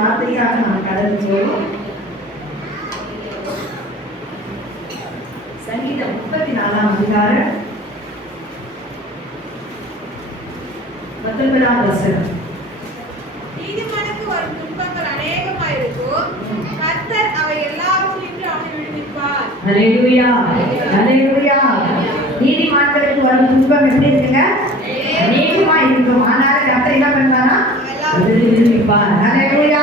வார்த்தைக்காக நாம் கடந்து போவோம். சங்கீதம் 34ஆம் அதிகாரம் 19ஆம் வசனம். நீதிமானுக்கு வரும் துன்பங்கள் அநேகமாயிருக்கும், கர்த்தர் அவை எல்லாவற்றிலும் அவனை விடுவிப்பார். ஹல்லேலூயா, ஹல்லேலூயா. நீதிமான்களுக்கு வரும் துன்பம் எப்படி இருக்குங்க? அநேகமா இருக்கும். ஆனால் கர்த்தர் என்ன பண்றாரா? விடுவிப்பார். ஹல்லேலூயா,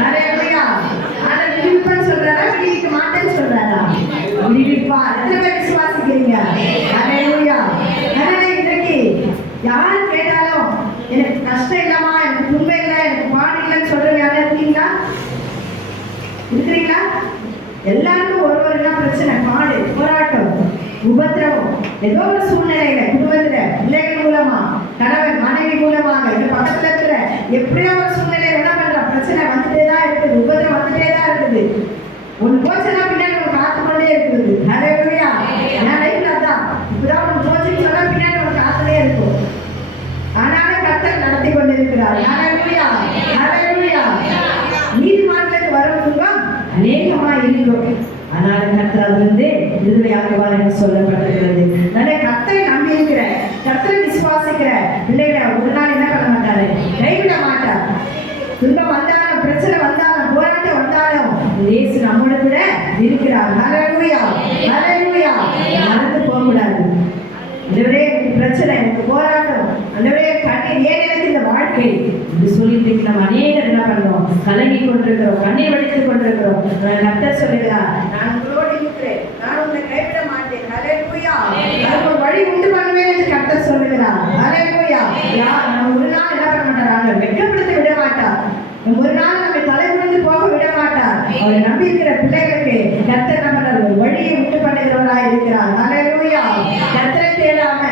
ஹல்லேலூயா. ஆனா விடுவிப்பார் சொல்றாரா? விடுவிக்க மாட்டேன்னு சொல்றாரா? விடுவிப்பார். எத்தனை பேர் விசுவாசிக்கிறீங்க? ஹல்லேலூயா. அதனால இன்னைக்கு யார் கேட்டாலும் எனக்கு கஷ்டம் இல்லமா, எனக்கு துன்பம் இல்லை, எனக்கு பாடு இல்லைன்னு சொல்றவங்க யாரும் இருக்கீங்களா? இருக்கிறீங்களா? எல்லாருக்கும் ஒரு பிரச்சனை, பாடு, போராட்டம், உபத்திரவம், ஏதோ ஒரு சூழ்நிலையில குடும்பத்துல பிள்ளைகள் மூலமா, கணவன் மனைவி மூலமாக, இந்த பக்கத்துல இருக்கிற எப்படியோ ஒரு சூழ்நிலையில என்ன பண்ற பிரச்சனை வந்துட்டே தான் இருக்குது, உபத்திரம் வந்துட்டே தான் இருக்குது. ஒன்று போச்சுன்னா பின்னாடி நம்ம காத்து கொண்டே இருக்குது. ஹல்லேலூயா. என் லைஃப்ல அதான், இப்பதான் ஒன்று போச்சுன்னு சொன்னா பின்னாடி நம்ம காத்துலயே இருக்கும். ஆனாலும் கர்த்தர் நடத்தி கொண்டிருக்கிறார். ஹல்லேலூயா, ஹல்லேலூயா. நீதிமான்களுக்கு வரும் துன்பம் அநேகமா இருக்கும். ஆனால் கர்த்தர் அதிலிருந்து விடுதலையாக்குவார் என்று சொல்லப்பட்டிருக்கிறது. நிறைய கர்த்தரை நம்பி இருக்கிற, கர்த்தரை விசுவாசிக்கிற பிள்ளைகளை ஒரு நாள் என்ன பண்ண மாட்டாரு? கைவிட மாட்டார். துன்பம் வந்தாலும், பிரச்சனை வந்தாலும், போராட்டம் வந்தாலும் இயேசு நம்மோடு கூட இருக்கிறார். ஹல்லேலூயா, ஹல்லேலூயா. மறந்து போக கூடாது. ஆண்டவரே எனக்கு பிரச்சனை, எனக்கு போராட்டம், ஆண்டவரே கண்ணீர், ஏன் எனக்கு இந்த வாழ்க்கை என்று சொல்லிட்டு நம்ம அநேகர் என்ன பண்றோம்? கலங்கி கொண்டிருக்கிறோம், கண்ணீர் வடித்துக் கொண்டிருக்கிறோம். கர்த்தர் சொல்லுகிறார், நான் உங்களோடு இருக்கிறேன், நான் உங்களை கைவிட மாட்டேன். ஹல்லேலூயா. நான் ஒரு வழி உண்டு பண்ணுவேன் என்று கர்த்தர் சொல்லுகிறார். ஹல்லேலூயா. நம்ம ஒரு நாள் என்ன பண்ண மாட்டார்? வெட்கப்படுத்த விட மாட்டார். ஒரு நாள் நம்ம தலைமுறைந்து போக விட மாட்டார். அவரை நம்பி இருக்கிற பிள்ளைகளுக்கு கர்த்தர் என்ன பண்றார்? ஒரு வழியை உண்டு பண்ணுகிறவராய் இருக்கிறார். ஹல்லேலூயா. கர்த்தரை தேடாம,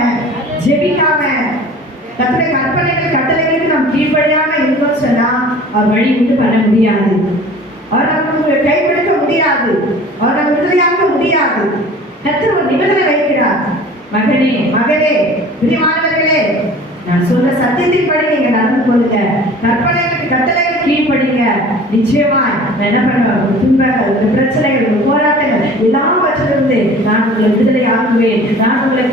ஜெபிக்காம, கர்த்தரை கற்பனைகள் கட்டளைகளுக்கு நாம் கீழ்ப்படியாம இருக்கோம் சொன்னா அவர் வழி உண்டு பண்ண முடியாது. அவர் நமக்கு கைப்படுத்த முடியாது. அவர் நம்ம விடுதலையாக்க முடியாது. கர்த்தர் ஒரு நிபந்தனை வைக்கிறார். மகனே, மகளே, பிரியமானவர்களே, நான் சொல்ற சத்தியத்தின்படி நீங்க நடந்து கொள்ளுங்க, கற்பனைகளுக்கு கட்டளைகளுக்கு கீழ்ப்படிங்க. நிச்சயமாய் நான் என்ன பண்ணுவேன்? துன்பங்கள், பிரச்சனைகள், போராட்டங்கள் எல்லாவற்றிலிருந்து நான் உங்களை விடுதலை ஆகுவேன், நான் உங்களை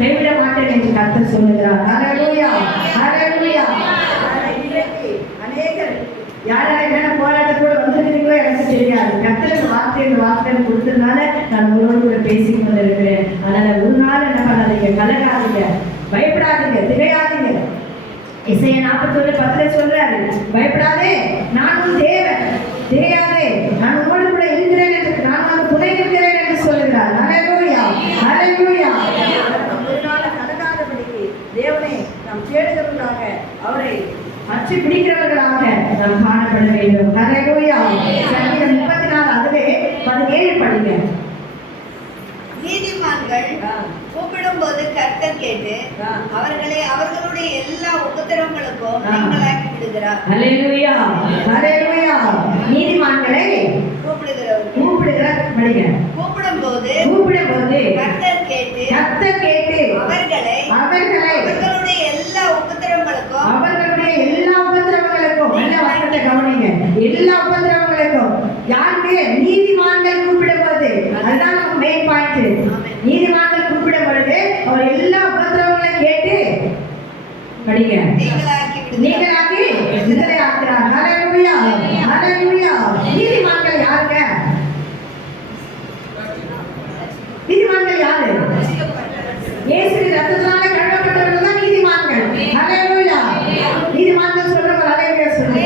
கைவிட மாட்டேன் என்று கர்த்தர் சொல்லுகிறார். ஹல்லேலூயா, ஹல்லேலூயா. அநேகர் யாராவது என்னென்ன போராட்டத்தோடு வந்துருக்கீங்களோ எனக்கு தெரியாது. கர்த்தருக்கு வார்த்தை கொடுத்ததுனால நான் உங்களோடு கூட பேசிக் கொண்டிருக்கிறேன். அதனால ஒரு நாள் என்ன பண்ணாதீங்க, கலங்காதீங்க, பயப்படாதீங்க, திகையாதீங்க. இசையா 41:10 சொல்றாரு, பயப்படாதே, நான் உன் தேவன், திகையாதே, நான் உங்களோடு கூட இருக்கிறேன் என்று, நான் உனக்கு துணை இருக்கிறேன் என்று சொல்லுகிறார். ஹல்லேலூயா, ஹல்லேலூயா. ஒரு நாள் கலங்காதபடிக்கு தேவனை நாம் தேடுகிறவர்களாக, அவரை பற்றி பிடிக்கிறவர்களாக நாம் காணப்பட வேண்டும். ஹல்லேலூயா. சங்கீதம் 34 அதிலே 17 படிங்க. நீதிமான்கள் கூப்பிடும்போது கர்த்தர் கேட்டு அவர்களை அவர்களுடைய எல்லா உபத்திரவங்களுக்கும் நீங்களாக்கி விடுகிறார். ஹல்லேலூயா, ஹல்லேலூயா. நீதிமான்களை கூப்பிடும்போது கர்த்தர் கேட்டு அவர்களை அவர்களுடைய எல்லா உபத்திரவங்களுக்கும் நல்ல வார்த்தை கவனிங்க. எல்லா உபத்திரவங்களுக்கும் யாருக்கு? நீதிமான்கள் கூப்பிடும்போது. அதுதான் நம்ம மெயின் பாயிண்ட். நீதிமான்கள் கூப்பிடும் பொழுது அவர் எல்லா உபத்திரவங்களையும் கேட்டு படிங்க, நீங்களாக்கி விடுதலை ஆக்குறார். ஹல்லேலூயா, ஹல்லேலூயா. நீதிமான்கள் யாருங்க? நீதிமான்கள் யாரு? இயேசு ரத்தத்தினால கழுவப்பட்டவர்கள் தான் நீதிமான்கள். ஹல்லேலூயா. நீதிமான்கள் சொல்றவங்க ஹல்லேலூயா சொல்லுங்க.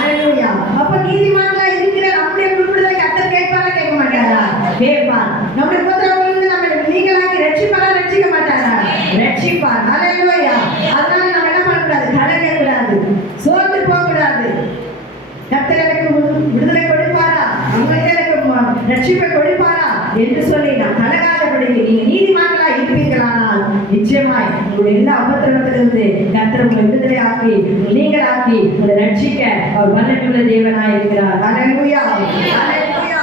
ஹல்லேலூயா. அப்ப நீதிமான்களா இருக்கிற நம்முடைய கூப்பிடுதலை கர்த்தர் கேட்பாரா, கேட்க மாட்டாரா? கேட்பார். நம்முடைய உபத்திரவங்களிலிருந்து நம்ம நீங்களாக்கி ரட்சிப்பாரா, ரட்சிக்க மாட்டாரா? ரட்சிப்பார். ஹல்லேலூயா. அதனால நம்ம என்ன பண்ணக்கூடாது? கலங்க கூடாது, சோர்ந்து போக கூடாது. கர்த்தர் எனக்கு விடுதலை கொடுப்பாரா, அவங்களுக்கு எனக்கு ரட்சிப்பை கொடுப்பாரா என்று சொல்லி நாம் கலங்காதபடிக்கு நீங்க நீதிமான்களா இருப்பீர்களானால் நிச்சயமாய் உங்களுடைய எல்லா உபத்திரவத்திலிருந்து கர்த்தர் உங்களை விடுதலை ஆக்கி, நீங்களாக்கி உங்களை ரட்சிக்க அவர் வல்லமையுள்ள தேவனாய் இருக்கிறார். ஹல்லேலூயா, ஹல்லேலூயா.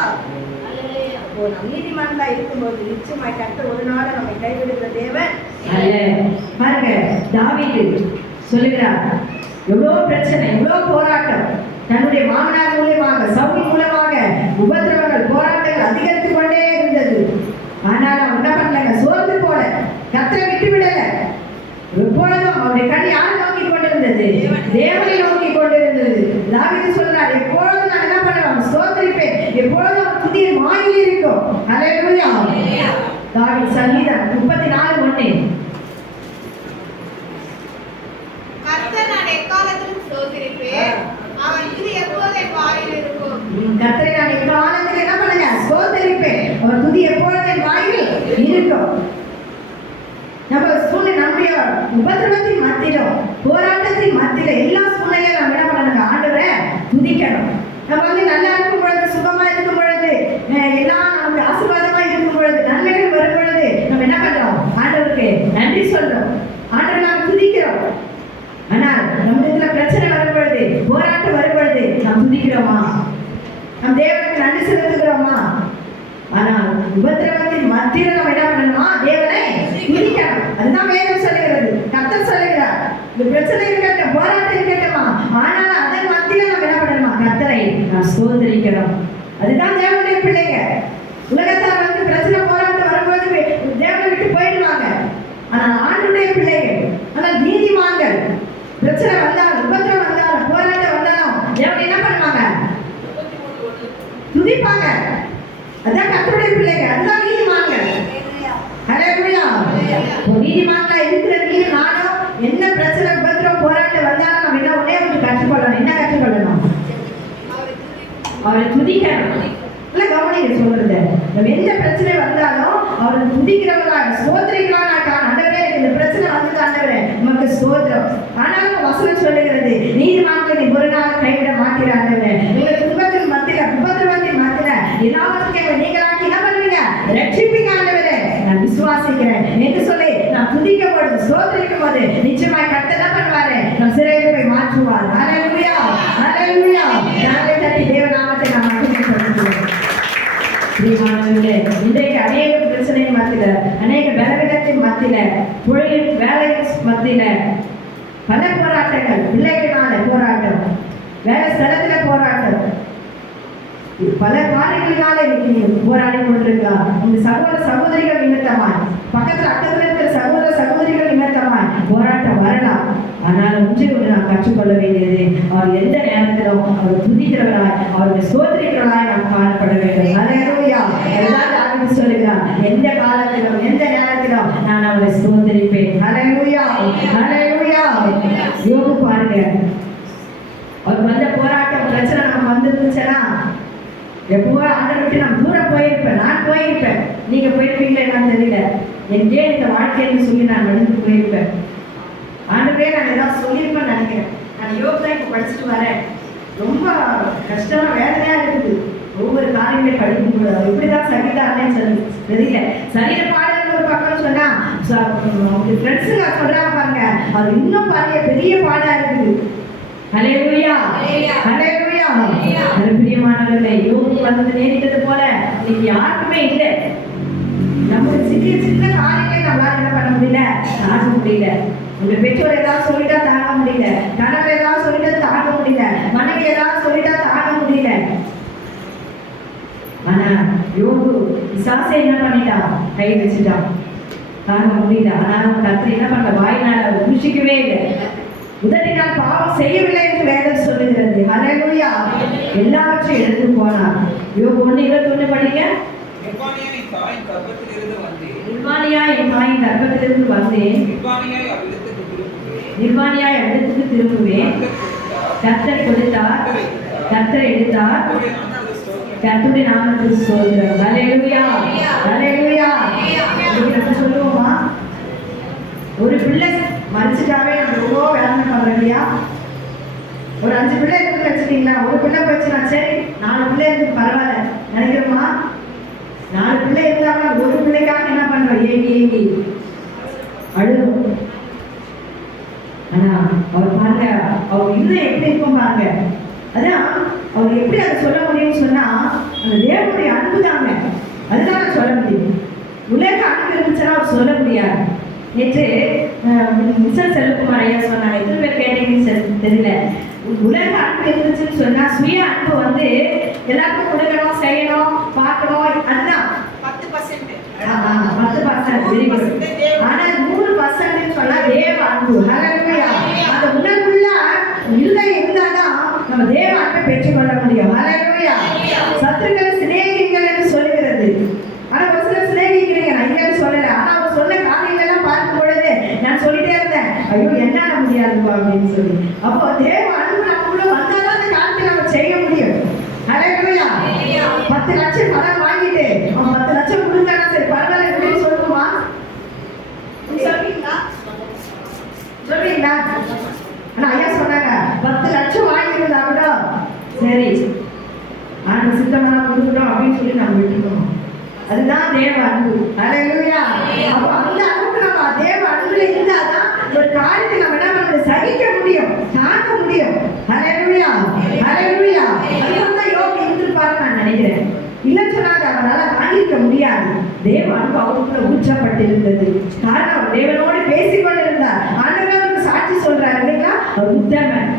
நாம் நீதிமான்களா இருக்கும்போது நிச்சயமாய் கர்த்தர் ஒரு நாள் நம்மை கைவிடுகிற தேவன் அல்ல. பாருங்க, தாவீது சொல்லுகிறார், எவ்வளோ பிரச்சனை, எவ்வளோ போராட்டம், தன்னுடைய தாவீது சங்கீதம் 34:1. கர்த்தர் நான் எக்காலத்திலும் ஸ்தோத்திரிப்பேன். அவர் துதி எப்போதும் என் வாயில் இருக்கும். கர்த்தரை நான் எக்காலத்திலும் என்ன பண்ணுங்க? ஸ்தோத்திரிப்பேன். அவர் துதி எப்பொழுதும் என் வாயில் இருக்கும். நம்ம நம்முடைய உபத்திரவத்தின் மத்தியிலும் போராட்டத்தின் மத்தியில எல்லா சூழ்நிலையும் நம்ம என்ன பண்ணணுங்க? ஆண்டவரை துதிக்கணும். நம்ம நல்லா இருக்கும் பொழுது, சுகமா இருக்கும் பொழுது, எல்லாம் நமக்கு ஆசீர்வாதமா இருக்கும் பொழுது, நன்மைகள் வரும் பொழுது நம்ம என்ன பண்றோம்? ஆண்டவருக்கு நன்றி சொல்றோம், ஆண்டவரை நாம் துதிக்கிறோம். ஆனால் நம்ம இதுல பிரச்சனை வரும் பொழுது, போராட்டம் வரும் பொழுது நாம் துதிக்கிறோமா? நம் தேவனுக்கு நன்றி செலுத்துகிறோமா? ஆனால் உபத்திரவத்தின் மத்தியில நம்ம என்ன பண்ணணுமா? தேவனை துதிக்கணும். அதுதான் வேதம் சொல்லுகிறது, கர்த்தர் சொல்லுகிறார். இந்த பிரச்சனை இருக்கட்டும், போராட்டம் இருக்கட்டுமா, ஆனால் அதன் மத்தியில நம்ம என்ன பண்ணணுமா? கர்த்தரை நாம் ஸ்தோத்திரிக்கிறோம். அதுதான் தேவனுடைய பிள்ளைங்க. உலகத்தார் பிரச்சனை போராட்டம் வரும்போது தேவனை விட்டு போயிடுவாங்க. ஆனால் ஆண்டுடைய பிள்ளைகள், ஆனால் நீதிமான்கள் பிரச்சனை வந்தாலும், உபத்திரம் வந்தாலும், போராட்டம் வந்தாலும் தேவனை என்ன பண்ணுவாங்க? துதிப்பாங்க. அதான் கர்த்தருடைய பிள்ளைங்க, அதுதான் நீதிமான்கள். ஹல்லேலூயா. நீதிமான்களா இருக்கிற நீங்க நானும் என்ன பிரச்சனை, உபத்திரம், போராட்டம் வந்தாலும் நம்ம என்ன ஒண்ணே ஒன்று கற்றுக்கொள்ளணும். என்ன கற்றுக்கொள்ளணும்? அவரை துதிக்கணும். இல்ல கவனிங்க சொல்றது, நம்ம எந்த பிரச்சனை வந்தாலும் அவரை துதிக்கிறவர்களாக, ஸ்தோத்திரிக்கிறவர்களாக, ஆண்டவரே இந்த பிரச்சனை வந்தது, ஆண்டவரே உமக்கு ஸ்தோத்திரம். ஆனாலும் வசனம் சொல்லுகிறது, நீதிமான்களை நீ ஒரு நாள் கைவிட மாட்டீர் ஆண்டவரே. உங்க துன்பத்தின் மத்தியில, உபத்திரவத்தின் மத்தியில எல்லாவற்றையும் நீங்களாக்கி என்ன பண்ணுவீங்க? ரட்சிப்பீங்க ஆண்டவரே. நான் விசுவாசிக்கிறேன் என்று சொல்லி நான் துதிக்கும் பொழுது, ஸ்தோத்திரிக்கும் போது நிச்சயமாய் கர்த்தர் என்ன பண்ணுவாரு? நம் சிறையிருப்பை மாற்றுவார். ஹல்லேலூயா, ஹல்லேலூயா. நாளை தட்டி தேவ நாமத்தை நாம் மகிமைப்படுத்துவோம். பிரியமானவர்களே, இன்றைக்கு அநேக பிரச்சனையின் மத்தியில, அநேக பலவீனத்தின் மத்தியில, தொழில் வேலை மத்தியில பல போராட்டங்கள், பிள்ளைகளால போராட்டம், வேலை ஸ்தலத்துல போராட்டம், பல காரியங்களினால இன்னைக்கு போராடி கொண்டிருக்கிறார். உங்க சகோதர சகோதரிகள் நிமித்தமாய், பக்கத்துல அக்கத்துல இருக்கிற சகோதர சகோதரிகள் நிமித்தமாய் போராட்டம் வரலாம். ஆனால் ஒன்று நாம் கற்றுக்கொள்ள வேண்டியது, அவர் எந்த நேரத்திலும் அவர் துதிக்கிறவராய், அவருடைய ஸ்தோத்திரிக்கிறவராய் நாம் காணப்பட வேண்டும். ஹல்லேலூயா. அதுதான் தாவீது சொல்லுகிறார், எந்த காலத்திலும் எந்த நேரத்திலும் நான் அவரை ஸ்தோத்திரிப்பேன். ஹல்லேலூயா, ஹல்லேலூயா. யோபு பாருங்க, அவர் வந்த போராட்டம் பிரச்சனை நமக்கு வந்துருந்துச்சுன்னா எப்போ ஆண்டவரை விட்டு நான் தூரம் போயிருப்பேன். நான் போயிருப்பேன், நீங்க போயிருப்பீங்களா என்னன்னு தெரியல. எங்கே இந்த வாழ்க்கைன்னு சொல்லி நான் நடந்து போயிருப்பேன். ஆண்டவரே நான் ஏதாவது சொல்லியிருப்பேன்னு நினைக்கிறேன். நான் யோகா தான் இப்போ படிச்சுட்டு வரேன். ரொம்ப கஷ்டமா வேதனையா இருக்குது. ஒவ்வொரு காரியங்களையும் படிக்கும் போது எப்படிதான் சகிதாருன்னு சொல்லி தெரியல. சரீர பாடல் ஒரு பக்கம் சொன்னா உங்க ஃப்ரெண்ட்ஸுங்க சொல்றாங்க பாருங்க, அது இன்னும் பாருங்க பெரிய பாடா இருக்குது. ஹல்லேலூயா, ஹல்லேலூயா. பிரியமானவர்களே, யோபு வந்தது நேரிட்டது போல இன்னைக்கு யாருக்குமே இல்லை. நமக்கு சின்ன சின்ன காரியங்களை நம்மளால என்ன பண்ண முடியல, தாங்க முடியல. உங்க பெற்றோர் ஏதாவது சொல்லிட்டா தாங்க முடியல, கணவர் ஏதாவது சொல்லிட்டா தாங்க முடியல, மனைவி ஏதாவது சொல்லிட்டா தாங்க முடியல. ஆனா யோபு பிசாசை என்ன பண்ணிட்டான்? கை வச்சுட்டான், தாங்க முடியல. ஆனாலும் கர்த்தர் என்ன பண்ண? வாயினால உருஷிக்கவே இல்லை, உதட்டினால் பாவம் செய்யவில்லை என்று வேதம் சொல்லுகிறது. ஹல்லேலூயா. எல்லாவற்றையும் எடுத்து போனார். யோபு 1:21 படிங்க. நிர்வாணியா என் தாயின் கர்ப்பத்திலிருந்து வந்தேன். நிர்வாணியாய் அவ்விடத்துக்கு திரும்புவேன். கர்த்தர் கொடுத்தார், கர்த்தர் எடுத்தார். கர்த்தருடைய நாமத்துக்கு ஸ்தோத்திரம். ஹல்லேலூயா, ஹல்லேலூயா. நம்ம சொல்லுவோமா, ஒரு பிள்ளை மறிச்சிட்டாவே நம்ம ரொம்ப வேதனை பண்றோம் இல்லையா? ஒரு 5 பிள்ளை இருக்கு வச்சுட்டீங்களா, ஒரு பிள்ளை போச்சுன்னா சரி 4 பிள்ளை இருக்கு பரவாயில்ல நினைக்கிறோமா? 4 பிள்ளை இருந்தாங்கன்னா ஒரு பிள்ளைக்காக என்ன பண்றோம்? ஏங்கி ஏங்கி அழுகும். ஆனா அவர் பாருங்க, அவர் இன்னும் எப்படி இருக்கும் பாருங்க. அதான் அவர் எப்படி அதை சொல்ல முடியும்னு சொன்னா, அந்த தேவனுடைய அன்பு தாங்க, அதுதான் சொல்ல முடியும். உலக அன்பு இருந்துச்சுன்னா அவர் சொல்ல முடியாது. நேற்று மிஸ்டர் செல்வகுமார் ஐயா சொன்னாங்க, எத்தனை பேர் கேட்டீங்கன்னு தெரியல. உலக அன்பு இருந்துச்சுன்னு சொன்னா சுய அன்பு எல்லாருக்கும் கொடுக்கணும், செய்யணும், பார்க்கணும், அதுதான் 10%. 10%. ஆனா 100% சொன்னா தேவ அன்பு. ஹல்லேலூயா. அந்த உணர்வுள்ள இல்லை இருந்தாதான் நம்ம தேவ அன்பை பெற்றுக்கொள்ள முடியும். ஹல்லேலூயா. சத்துருக்களை சிநேகிங்கள் என்று சொல்லுகிறது. ஆனா ஒரு சிலர் சிநேகிக்கிறீங்க, நான் சரி ஆண்டு சித்தமா கொடுக்குறோம் அப்படின்னு சொல்லி நம்ம விட்டுக்கணும். அதுதான் தேவ அன்பு. ஹல்லேலூயா. அப்ப அந்த அன்புக்கு நம்ம தேவ அன்புல இருந்தாதான் ஒரு காரியத்தை நம்ம என்ன பண்ண சகிக்க முடியும், தாங்க முடியும். ஹல்லேலூயா. ஹல்லேலூயா. அதுதான் யோபு இருந்திருப்பாருன்னு நான் நினைக்கிறேன். இல்லைன்னு சொன்னாங்க அவரால் தாங்கிக்க முடியாது. தேவ அன்பு அவருக்குள்ள ஊற்றப்பட்டிருந்தது. காரணம் அவர் தேவனோடு பேசிக்கொண்டிருந்தார். ஆண்டவர் அவருக்கு சாட்சி சொல்றாரு இல்லைங்களா? அவர் உத்தமன்,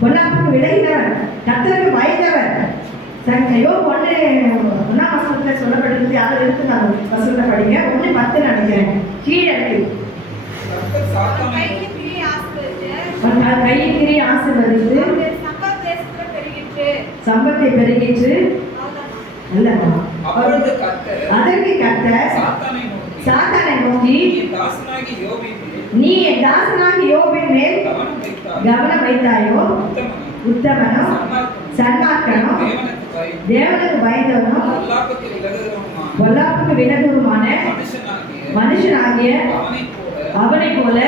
பொல்லாப்புக்கு விலகினவர், கர்த்தருக்கு பயந்தவர். யோபு 1:1 வசனத்துல சொல்லப்பட்டிருக்கு. யாரும் இருக்கு நான் வசனத்தை படிங்க. 1:10 நினைக்கிறேன். கீழே கர்த்தர் சாத்தானை கையின் கிரியை ஆசீர்வதித்து, அவர் கையின் கிரியை ஆசீர்வதித்து அவருடைய சம்பத் தேசத்துல பெருகிற்று. சம்பத்தை பெருகிற்று. அவ்வளவுதான். அல்லவா? அப்பொழுது கர்த்தர் அதற்கு கர்த்தர் சாத்தானை நோக்கி என் தாசனாகிய யோபின் மேல் நீ என் தாசனாகி யோபின் மேல் கவனம் வைத்தாயோ உத்தமனோ சன்மார்க்கனோ தேவனுக்கு பயந்தவனோ பொல்லாப்புக்கு விலகுமான மனுஷனாகிய அவனை போல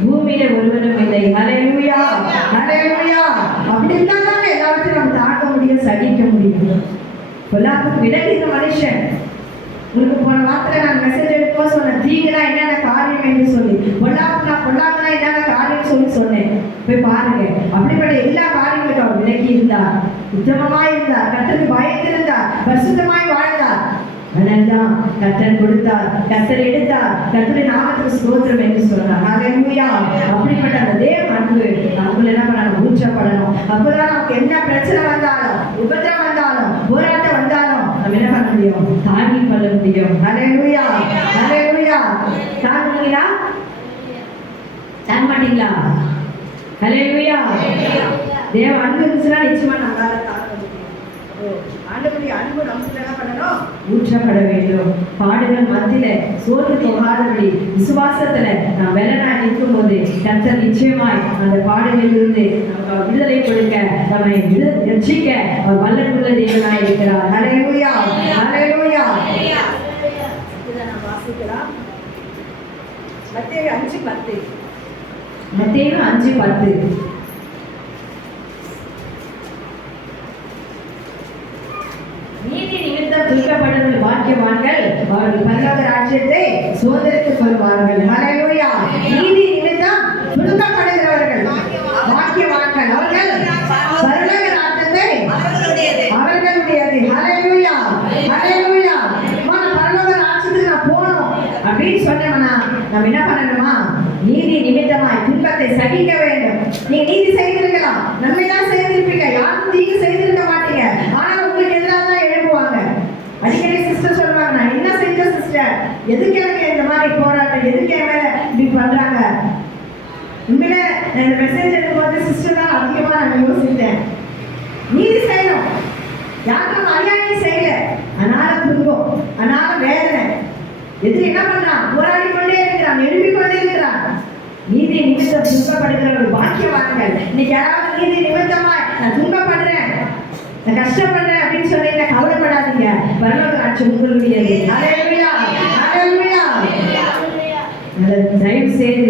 பூமியில ஒருவனும் இல்லை. ஹல்லேலூயா. ஹல்லேலூயா. அப்படி இருந்தாதான் எல்லாவற்றையும் நம்ம தாக்க முடியும், சகிக்க முடியும். பொல்லாப்புக்கு விலகின மனுஷன். உங்களுக்கு போன வாரத்துல நான் மெசேஜ் எடுக்கும் சொன்னேன், தீங்குனா என்னென்ன காரியம் என்று சொல்லி, பொல்லாப்புனா என்னென்ன காரியம் சொல்லி சொன்னேன். போய் பாருங்க. அப்படிப்பட்ட எல்லா காரியங்களுக்கும் அவர் விலகி இருந்தார், உத்தமமாய் இருந்தார், கர்த்தருக்கு பயந்திருந்தார், பரிசுத்தமாய் வாழ்ந்தார். அதனால்தான் கர்த்தர் கொடுத்தார், கர்த்தர் எடுத்தார், கர்த்தருடைய நாமத்துக்கு ஸ்தோத்திரம் என்று சொன்னார். ஹல்லேலூயா. அப்படிப்பட்ட அந்த தேவ அன்பு நமக்குள்ள என்ன பண்ணணும்? ஊற்றப்படணும். அப்பதான் நமக்கு என்ன பிரச்சனை வந்தாலும், உபத்திரம் வந்தாலும், போராட்டம் வந்தாலும் நம்ம என்ன பண்ண முடியும்? தாங்கிக் கொள்ள முடியும். ஹல்லேலூயா. ஹல்லேலூயா. தாங்குவீங்களா? தாங்க மாட்டீங்களா? ஹல்லேலூயா. தேவ அன்பு இருந்துச்சுன்னா நிச்சயமா நம்மளால தாங்க முடியும். ஆண்டவருடைய அன்பு நமக்கு என்ன பண்ணணும்? ஊற்றப்பட வேண்டும். பாடுகள் மத்தியில சோர்ந்து போகாதபடி விசுவாசத்துல நாம் வெள்ளனா நிற்கும் போது கர்த்தர் நிச்சயமாய் அந்த பாடுகளில் இருந்து நமக்கு விடுதலை கொடுக்க, நம்மை ரட்சிக்க அவர் வல்லமையுள்ள தேவனாய் இருக்கிறார். ஹல்லேலூயா. ஹல்லேலூயா. இதை நாம் வாசிக்கலாம். மத்தேயு 5:10. மத்தேயு 5:10. நீதி நிமித்தம் துன்பப்படுகிற பாக்கியவான்கள் அவர்கள் பரலோக ராஜ்யத்தை சுதந்தரித்துக் கொள்வார்கள். ஹல்லேலூயா. நீதி நிமித்தம் துன்பப்படுகிறவர்கள் பாக்கியவான்கள், அவர்கள் பரலோக ராஜ்யத்தை அவர்களுடையது. ஹல்லேலூயா. ஹல்லேலூயா. பரலோக ராஜ்யத்துக்கு நான் போகணும் அப்படின்னு சொன்னோம்னா நம்ம என்ன பண்ணணுமா? நீதி நிமித்தமாய் துன்பத்தை சகிக்க வேண்டும். நீங்க நீதி செய்திருக்கலாம், நன்மைதான் செய்திருப்பீங்க, யாரும் தீங்கு செய்திருக்க மாட்டீங்க. ஆனால் உங்களுக்கு எதிராக தான் எழுப்புவாங்க. அடிக்கடி சிஸ்டர் சொல்லுவாங்க, நான் என்ன செஞ்சேன் சிஸ்டர், எதுக்கு எனக்கு இந்த மாதிரி போராட்டம், எதுக்கு என் மேல இப்படி பண்றாங்க. உண்மையில இந்த மெசேஜ் எடுக்கும்போது சிஸ்டர் தான் அதிகமா நான் யோசித்தேன். நீதி செய்யணும், யாரும் அநியாயம் செய்யல, அதனால துன்பம், அதனால வேதனை. எதிரி என்ன பண்றான்? போராடி கொண்டே இருக்கிறான், எழுப்பிக் கொண்டே இருக்கிறான். நீதி நிமித்தம் துன்பப்படுகிறவர்கள் பாக்கியவான்கள். இன்னைக்கு யாராவது நீதி நிமித்தமா நான் துன்பப்படுறேன், நான் கஷ்டப்படுறேன் அப்படின்னு சொன்னீங்க, கவலைப்படாதீங்க, பரலோக ராஜ்யம் உங்களுடையது. ஹல்லேலூயா. ஹல்லேலூயா. தயவு செய்து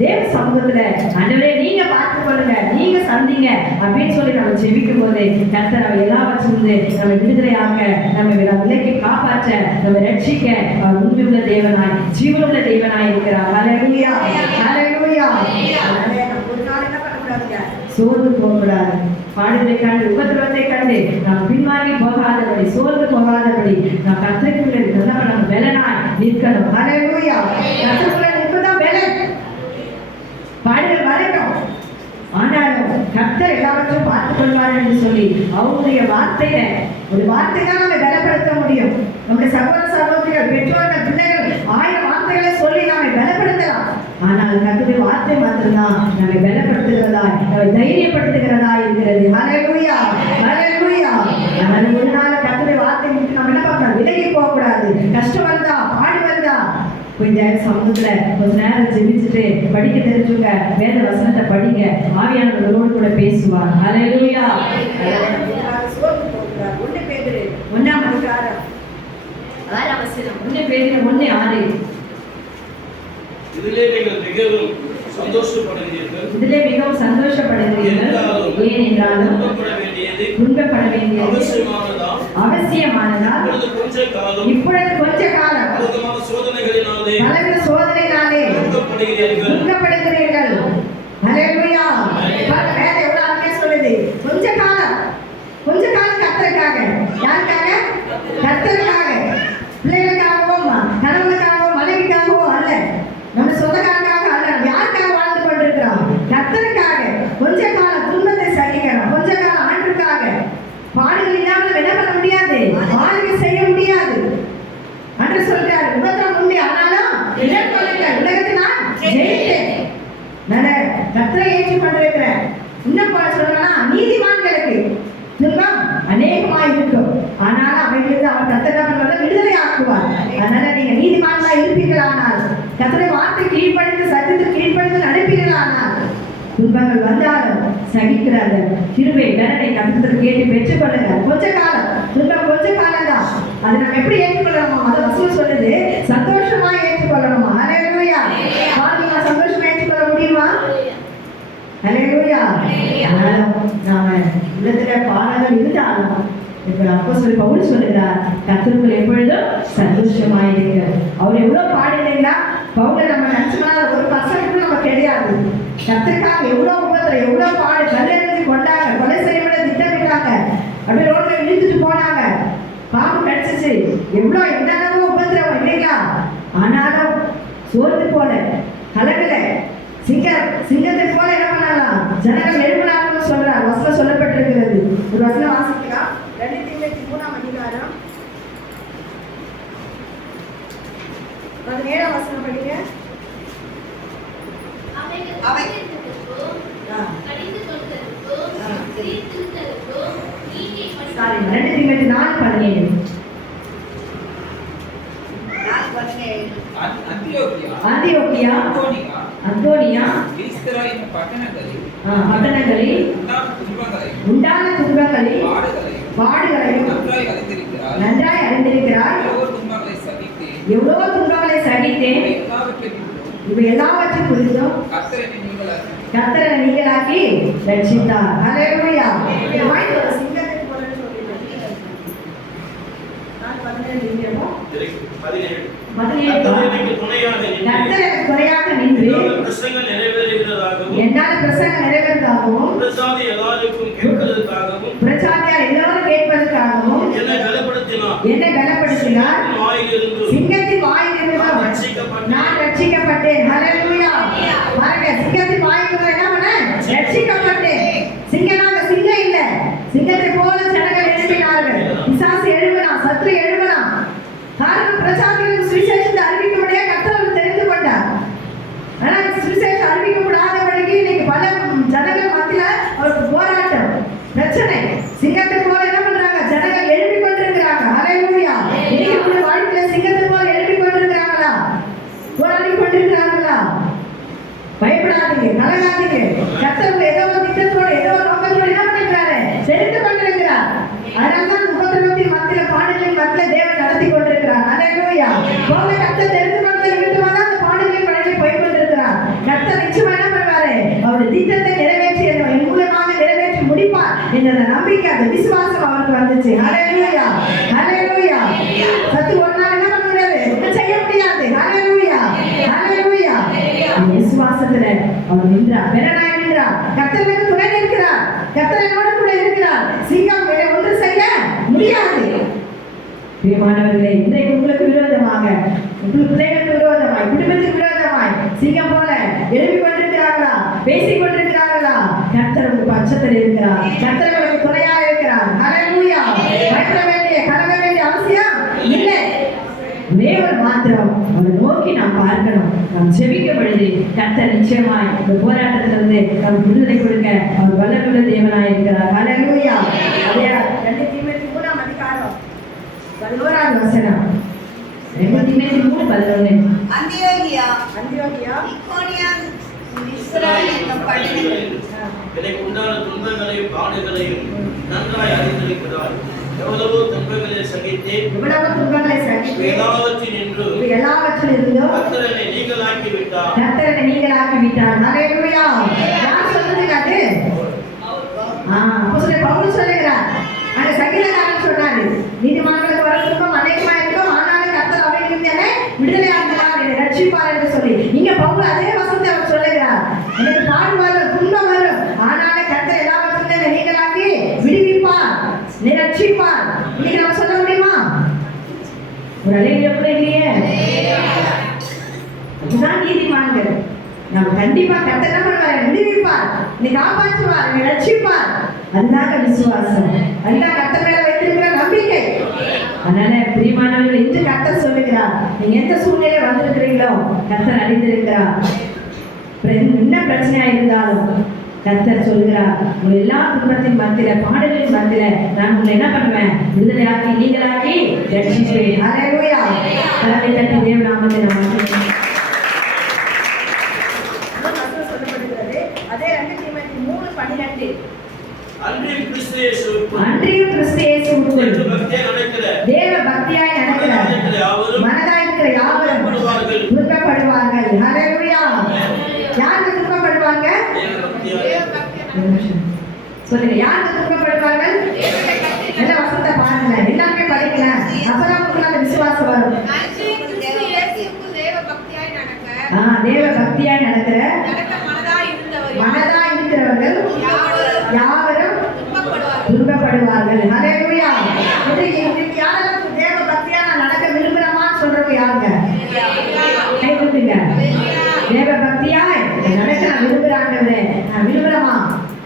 தேவ சமூகத்துல ஆண்டவரே நீங்க பார்த்து கொள்ளுங்க, நீங்க சந்திங்க அப்படின்னு சொல்லி நம்ம ஜெபிக்கும் போது கர்த்தர் நம்ம எல்லாவற்றிலிருந்து நம்ம விடுதலையாக்க, நம்ம விலக்கி காப்பாற்ற, நம்ம ரட்சிக்க அவர் உண்மையுள்ள தேவனாய், ஜீவனுள்ள தேவனாய் இருக்கிறார். ஹல்லேலூயா. ஹல்லேலூயா. அதனால நம்ம ஒரு நாள் என்ன பண்ணக்கூடாதுங்க? சோர்ந்து போகக்கூடாது. பாடுகளை கண்டு, உபத்திரவத்தை கண்டு நாம் பின்வாங்கி போகாதபடி, சோர்ந்து போகாதபடி நாம் கர்த்தருக்குள்ள நம்ம வெலனாய் நிற்கணும். ஹல்லேலூயா. கர்த்தருக்குள்ள நிற்பதான் வெலன். பாடுகள் வரட்டும், ஆனாலும் கர்த்தர் எல்லாவற்றையும் பார்த்துக் கொள்வார் என்று சொல்லி அவருடைய வார்த்தையில ஒரு வார்த்தை தான் நம்ம பலப்படுத்த முடியும். நம்முடைய சகோதர சகோதரிகள், பெற்றோர்கள், பிள்ளைகள் 1000 வார்த்தைகளை சொல்லி நம்மை பலப்படுத்தலாம். ஆனால் கர்த்தருடைய வார்த்தை மாத்திரம்தான் நம்மை பலப்படுத்துகிறதா, நம்மை தைரியப்படுத்துகிறதா இருக்கிறது. ஹல்லேலூயா. ஹல்லேலூயா. நம்ம ஒரு நாள் கர்த்தருடைய வார்த்தை விட்டு நம்ம என்ன பண்ணலாம்? விலகி போகக்கூடாது. கஷ்டம் வந்தா, பாடு வந்தா கொஞ்சம் சமூகத்துல கொஞ்ச நேரம் ஜெபிச்சுட்டு படிக்க தெரிஞ்சுங்க, வேத வசனத்தை படிங்க, ஆவியானவர்களோடு கூட பேசுவார். ஹல்லேலூயா. ஒன்னு பேதுரு 1:6. இதிலே நீங்கள் மிகவும் சந்தோஷப்படுகிறீர்கள். ஏனென்றாலும் துன்பப்பட வேண்டிய துன்பப்பட வேண்டியது அவசியமானதா? அவசியமானதா? இப்பொழுது கொஞ்ச காலம் இப்பொழுது கொஞ்ச காலம் பலவிதமான சோதனைகளினாலே பலவித சோதனையினாலே துன்பப்படுகிறீர்கள். துன்பப்படுகிறீர்கள். ஹல்லேலூயா. பாருங்க, வேதம் எவ்வளவு அருமையா சொல்லுது. கொஞ்ச காலம் கர்த்தருக்காக. யாருக்காக? கர்த்தருக்காக. பிள்ளைகளுக்காகவோ கணவனுக்காகவோ மனைவிக்காகவோ அல்ல, நம்ம சொந்தக்காரக்காக அல்ல, நம்ம யாருக்காக வாழ்ந்து கொண்டிருக்கிறோம்? கர்த்தருக்காக. கொஞ்ச காலம் துன்பத்தை சகிக்கிறோம், கொஞ்ச காலம் ஆண்டுக்காக. பாடுகள் இல்லாமல் என்ன பண்ண முடியாது, வாழ்க்கை செய்ய முடியாது. அன்று சொல்றாரு, உபத்திரம் உண்டு ஆனாலும் இடர்கொள்ளுங்கள், உலகத்தில் நான் ஜெயித்தேன். நான் கர்த்தரை ஏற்றுக் கொண்டிருக்கிறேன். இன்னும் சொல்லணும்னா நீதிமான்களுக்கு துன்பம் அநேகமாய் இருக்கும், ஆனால் அவைகளிலிருந்து அவர் கர்த்தர் விடுதலை ஆக்குவார். அதனால நீங்க நீதிமான்களா இருப்பீர்கள், ஆனால் கர்த்தருடைய வார்த்தை கீழ்ப்படிந்து சத்தியத்தை கீழ்ப்படிந்து நடப்பீர்கள், ஆனால் துன்பங்கள் வந்தாலும் சகிக்கிறாங்க. கிருபை வேலை கர்த்தர் கேட்டு பெற்றுக்கொள்ளுங்க. கொஞ்ச காலம் துன்பம், கொஞ்ச காலம் தான். அதை நம்ம எப்படி ஏற்றுக்கொள்ளணுமோ அதை வசூல் சொல்லுது, சந்தோஷமா ஏற்றுக்கொள்ளணுமா? ஹல்லேலூயா. நீங்க சந்தோஷமா ஏற்றுக்கொள்ள முடியுமா? ஹல்லேலூயா. ஆனாலும் நாம உள்ளத்துல பாடங்கள் இருந்தாலும் இப்ப அப்போஸ்தலர் பவுல் சொல்லுகிறார், கர்த்தருக்குள் எப்பொழுதும் சந்தோஷமாயிருங்க. அவர் எவ்வளவு பாடுறீங்களா? பவுல நம்ம நினைச்சோம்னா ஒரு பர்சன்ட் நம்ம கிடையாது. கர்த்தருக்காக எவ்வளவு உபத்திரம், எவ்வளவு பாடு, கல்லெறிஞ்சு கொண்டாங்க, கொலை செய்யப்பட திட்டமிட்டாங்க, அப்படியே ரோட்ல இழுத்துட்டு போனாங்க, பாம்பு கடிச்சிச்சு, எவ்வளவு என்னென்னவோ உபத்திரம் இல்லைங்களா? ஆனாலும் சோர்ந்து போல, கலங்கல, சிங்கத்தை போல என்ன பண்ணலாம், ஜனங்கள் எழுப்பினார்கள் சொல்றார். வசனம் சொல்லப்பட்டிருக்கிறது. ஒரு வசனம் வாசிக்கலாம். 2 தீமோத்தேயு 3 17 வசனம் படிங்க. சாரி, 2 தீமோத்தேயு 4:17. ಅಂತಿಯೋಕಿಯ, ಅಂತೋನಿಯ, ಲೀಸ್ತ್ರ என்னும் பட்டணங்களில் உண்டான துன்பங்களை பாடுகளையும் நன்றாய் அறிந்திருக்கிறார். எவ்வளோ துன்பங்களை சகித்தேன், இவை எல்லாவற்றையும் குறித்தும் கர்த்தரை நீங்களாக்கி ரட்சித்தார். ஹல்லேலூயா. சிங்கத்தை போல சொல்லிட்டார். 17 துணையாக நின்று என்னால் பிரசங்கம் நிறைவேறுவதாகவும் பிரச்சாதியார் எல்லாரும் கேட்பதற்காகவும் என்னை பலப்படுத்தினார். சிங்கத்தின் வாயிலிருந்து நான் ரட்சிக்கப்பட்டேன். ஹல்லேலூயா. பாருங்க, சிங்கத்தின் வாயிலிருந்து என்ன பண்ண? ரட்சிக்கப்பட்டேன். சிங்கனாக சிங்கம் இல்ல, சிங்கத்தை போல ஜனங்கள் எழுப்பினார்கள். பிசாசு எழுப்பினான், சத்ரு எழுப்பினான். காரணம், பிரச்சாதிகளுக்கு சுவிசேஷத்தை அறிவிக்கும்படியா கர்த்தர் தெரிந்து கொண்டார். ஆனா சுவிசேஷம் அறிவிக்கப்படாதபடிக்கு இன்னைக்கு பல ஜனங்கள் மத்தியில அவருக்கு போராட்டம், பிரச்சனை. சிங்கத்தை போல என்ன பண்றாங்க? ஜனங்கள் எழுப்பி கொண்டிருக்கிறாங்க. ஹல்லேலூயா. இன்னைக்கு உங்க வாழ்க்கையில சிங்கத்தை போல எழுப்பி கொண்டிருக்கிறாங்களா? போராடி கொண்டிருக்கிறாங்களா? பயப்படாதீங்க, கலங்காதீங்க. கர்த்தர் ஏதோ ஒரு திட்டத்தோடு, ஏதோ ஒரு நோக்கத்தோடு என்ன பண்ணிருக்கிறாரு? தெரிந்து கொண்டிருக்கிறார். அதனால்தான் உபத்திரவத்தின் மத்தியில, பாடுகளின் மத்தியில தேவன் நடத்தி கொண்டிருக்கிறார். ஹல்லேலூயா. போல கர்த்தர் தெரிந்து கொண்டது நிமித்தமாக தான் அந்த பாடுகளின் வழியிலே போய் கொண்டிருக்கிறார். கர்த்தர் நிச்சயமா என்ன பண்ணுவாரு? அவருடைய திட்டத்தை நிறைவேற்றி என் மூலமாக நிறைவேற்றி முடிப்பார் என்ற நம்பிக்கை, அந்த விசுவாசம் அவருக்கு வந்துச்சு. ஹல்லேலூயா. ஹல்லேலூயா. சத்து ஒரு நாள் என்ன பண்ண முடியாது, ஒன்றும் செய்ய முடியாது. ஹல்லேலூயா. ஹல்லேலூயா. விசுவாசத்துல அவர் நின்றார், பெறனாய் நின்றார். கர்த்தருக்கு துணை நிற்கிறார், கர்த்தர் என்னோடு கூட இருக்கிறார். சிங்கம் ஒன்று செய்ய முடியாது. பிரியமானவர்களே, இன்றைக்கு உங்களுக்கு விரோதமாக, உங்கள் பிள்ளைகளுக்கு விரோதமாய், குடும்பத்துக்கு விரோதமாய் சிங்கம் போல எழுப்பி கொண்டிருக்கிறார்களா? பேசிக் கொண்டிருக்கிறார்களா? கர்த்தர் உங்கள் பட்சத்தில் இருக்கிறார். கர்த்தர் உங்களுக்கு துணையா இருக்கிறார். ஹல்லேலூயா. பயப்பட வேண்டிய, கலங்க வேண்டிய அவசியம் இல்லை. ஒரே ஒரு மாத்திரம் அவரை நோக்கி நாம் பார்க்கணும். நாம் செபிக்க பொழுது கர்த்தர் நிச்சயமாய் இந்த போராட்டத்திலிருந்து நமக்கு விடுதலை கொடுக்க அவர் வல்லமையுள்ள தேவனாய் இருக்கிறார். ஹல்லேலூயா. 2 தீமோத்தேயு 3:11 வசனம். 2 தீமோத்தேயு 3:11. அந்தியோகியா, இக்கோனியா, லிஸ்த்ரா என்னும் பட்டணங்களில் எனக்கு உண்டான துன்பங்களையும் பாடுகளையும் நன்றாய் அறிந்திருக்கிறார். எவ்வளவோ துன்பங்களை சகித்தேன், எல்லாவற்றிலிருந்தும் கர்த்தரை நீங்களாக்கி விட்டார். ஹல்லேலூயா. யார் சொல்றது? காட்டு. அப்போஸ்தலர் பவுல் சொல்லுகிறார், ரட்சிப்பார், நீ ரட்சிப்பார். இன்னைக்கு நம்ம சொல்ல முடியுமா? ஒரு அலையில கூட இல்லையே. அதுதான் நீதிமான்கள். நம்ம கண்டிப்பா கர்த்தர் என்ன பண்ணுவார்? விடுவிப்பார், நீ காப்பாற்றுவார், நீ ரட்சிப்பார். அதுதான் விசுவாசம், அதுதான் கர்த்தர் மேல வைத்திருக்கிற நம்பிக்கை. அதனால பிரியமானவர்கள், இன்று கர்த்தர் சொல்லுகிறார், நீங்க எந்த சூழ்நிலை வந்திருக்கிறீங்களோ கர்த்தர் அறிந்திருக்கிறார். என்ன பிரச்சனையா இருந்தாலும் கர்த்தர் சொல்லுகிறார், உங்க எல்லா துன்பத்தின் மத்தியில, பாடுகளின் மத்தியில நான் உங்களை என்ன பண்ணுவேன்? விடுதலையாக்கி நீங்களாக்கி ரட்சிப்பேன். ஹல்லேலூயா. கரங்களை தட்டி தேவ நாமத்தை நாம் சொல்லப்படுகிறது. அதே 2 தீமோத்தேயு 3:12 அன்றியும் கிறிஸ்து இயேசுவுக்குள் தேவ பக்தியாய் நடக்கிற மனதாய் இருக்கிற யாவரும் துன்பப்படுவார்கள். ஹல்லேலூயா. யாருக்கு துன்பப்படுவாங்க? சொல்லுங்க, யாருக்கு துன்பப்படுவார்கள்? நல்ல வசனத்தை பாருங்க, எல்லாமே படிக்கலாம், அப்பதான் உங்களுக்கு அந்த விசுவாசம் வரும். தேவ பக்தியாய் நடக்கிற மனதாய் இருக்கிறவர்கள் யாவரும் துன்பப்படுவார்கள். ஹல்லேலூயா. இன்னைக்கு யாரெல்லாம் தேவ பக்தியா நடக்க விரும்புறோமான்னு சொல்றவங்க யாருங்க? கை தூக்குங்க. தேவ பக்தியாய் நடக்க நான் விரும்புறாங்கன்னு, நான் விரும்புறமா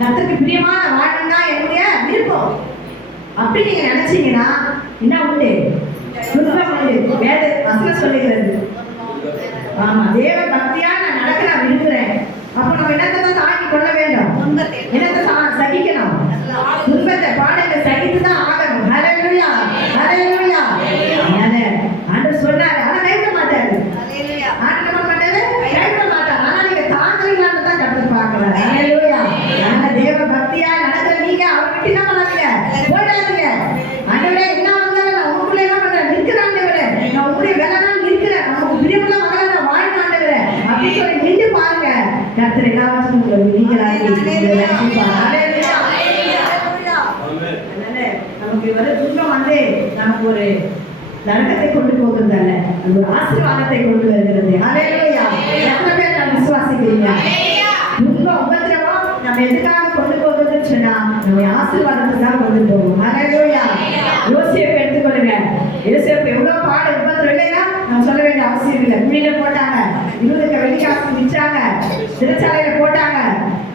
கர்த்தருக்கு பிரியமான வாழ்க்கை என்னுடைய விருப்பம் அப்படி நீங்க நினைச்சீங்கன்னா என்ன உண்டு? துன்பம் உண்டு. வேத வசனம் சொல்லுகிறது. ஆமா, தேவ பக்தியா நான் நடக்க நான் விரும்புறேன். அப்ப நம்ம என்னத்தை தாங்கி கொள்ள வேண்டும்? என்னத்தை சகிக்கணும்? துன்பத்தை பாடங்களை சகித்துதான் ஆகணும். ஹல்லேலூயா. ஹல்லேலூயா. ஆண்டவர் சொல்றாரு, ஆனா கைவிட மாட்டாரு. ஆண்டவர் என்ன பண்ணாரு? கைவிட மாட்டார். ஆனா நீங்க தாங்குறீங்களான்னு தான் கர்த்தர் பார்க்கிறார். ஹல்லேலூயா. ஆனா தேவ பக்தியா நடக்கிற நீங்க அவர்கிட்ட என்ன பண்ணாதீங்க? போயிடாதீங்க. ஆண்டவரே, என்ன வந்தாலும் நான் உங்களுக்குள்ள என்ன பண்றேன்? நிற்கிறேன் ஆண்டவரே, நான் உங்களுடைய வேலை தான் நிற்கிறேன், நமக்கு பிரியமுள்ள மகளை நான் வாழ்க்கை ஆண்டவரே அப்படின்னு சொல்லி நின்று பாருங்க. கர்த்தர் எல்லாவற்றையும் உங்களுக்கு நீங்களாகி ரட்சிப்பார். ஹல்லேலூயா. அதனால நமக்கு வர துன்பம் வந்து நமக்கு ஒரு நரகத்தை கொண்டு போகிறது அல்ல, அது ஒரு ஆசீர்வாதத்தை கொண்டு வருகிறது. ஹல்லேலூயா. எத்தனை பேர் நான் விசுவாசிக்கிறீங்க? துன்பம் உபத்திரவம் நம்ம எதுக்காக கொண்டு போகுதுன்னு சொன்னா நம்ம ஆசீர்வாதத்துக்காக கொண்டு போவோம். ஹல்லேலூயா. யோசேப்பு எடுத்துக்கொள்ளுங்க. யோசேப்பு எவ்வளவு பாடு உபத்திரம் இல்லையா? நம்ம சொல்ல வேண்டிய அவசியம் இல்லை. குழியில போட்டாங்க, 20 வெள்ளிக்காசு விற்றாங்க, சிறைச்சாலையில போட்டாங்க.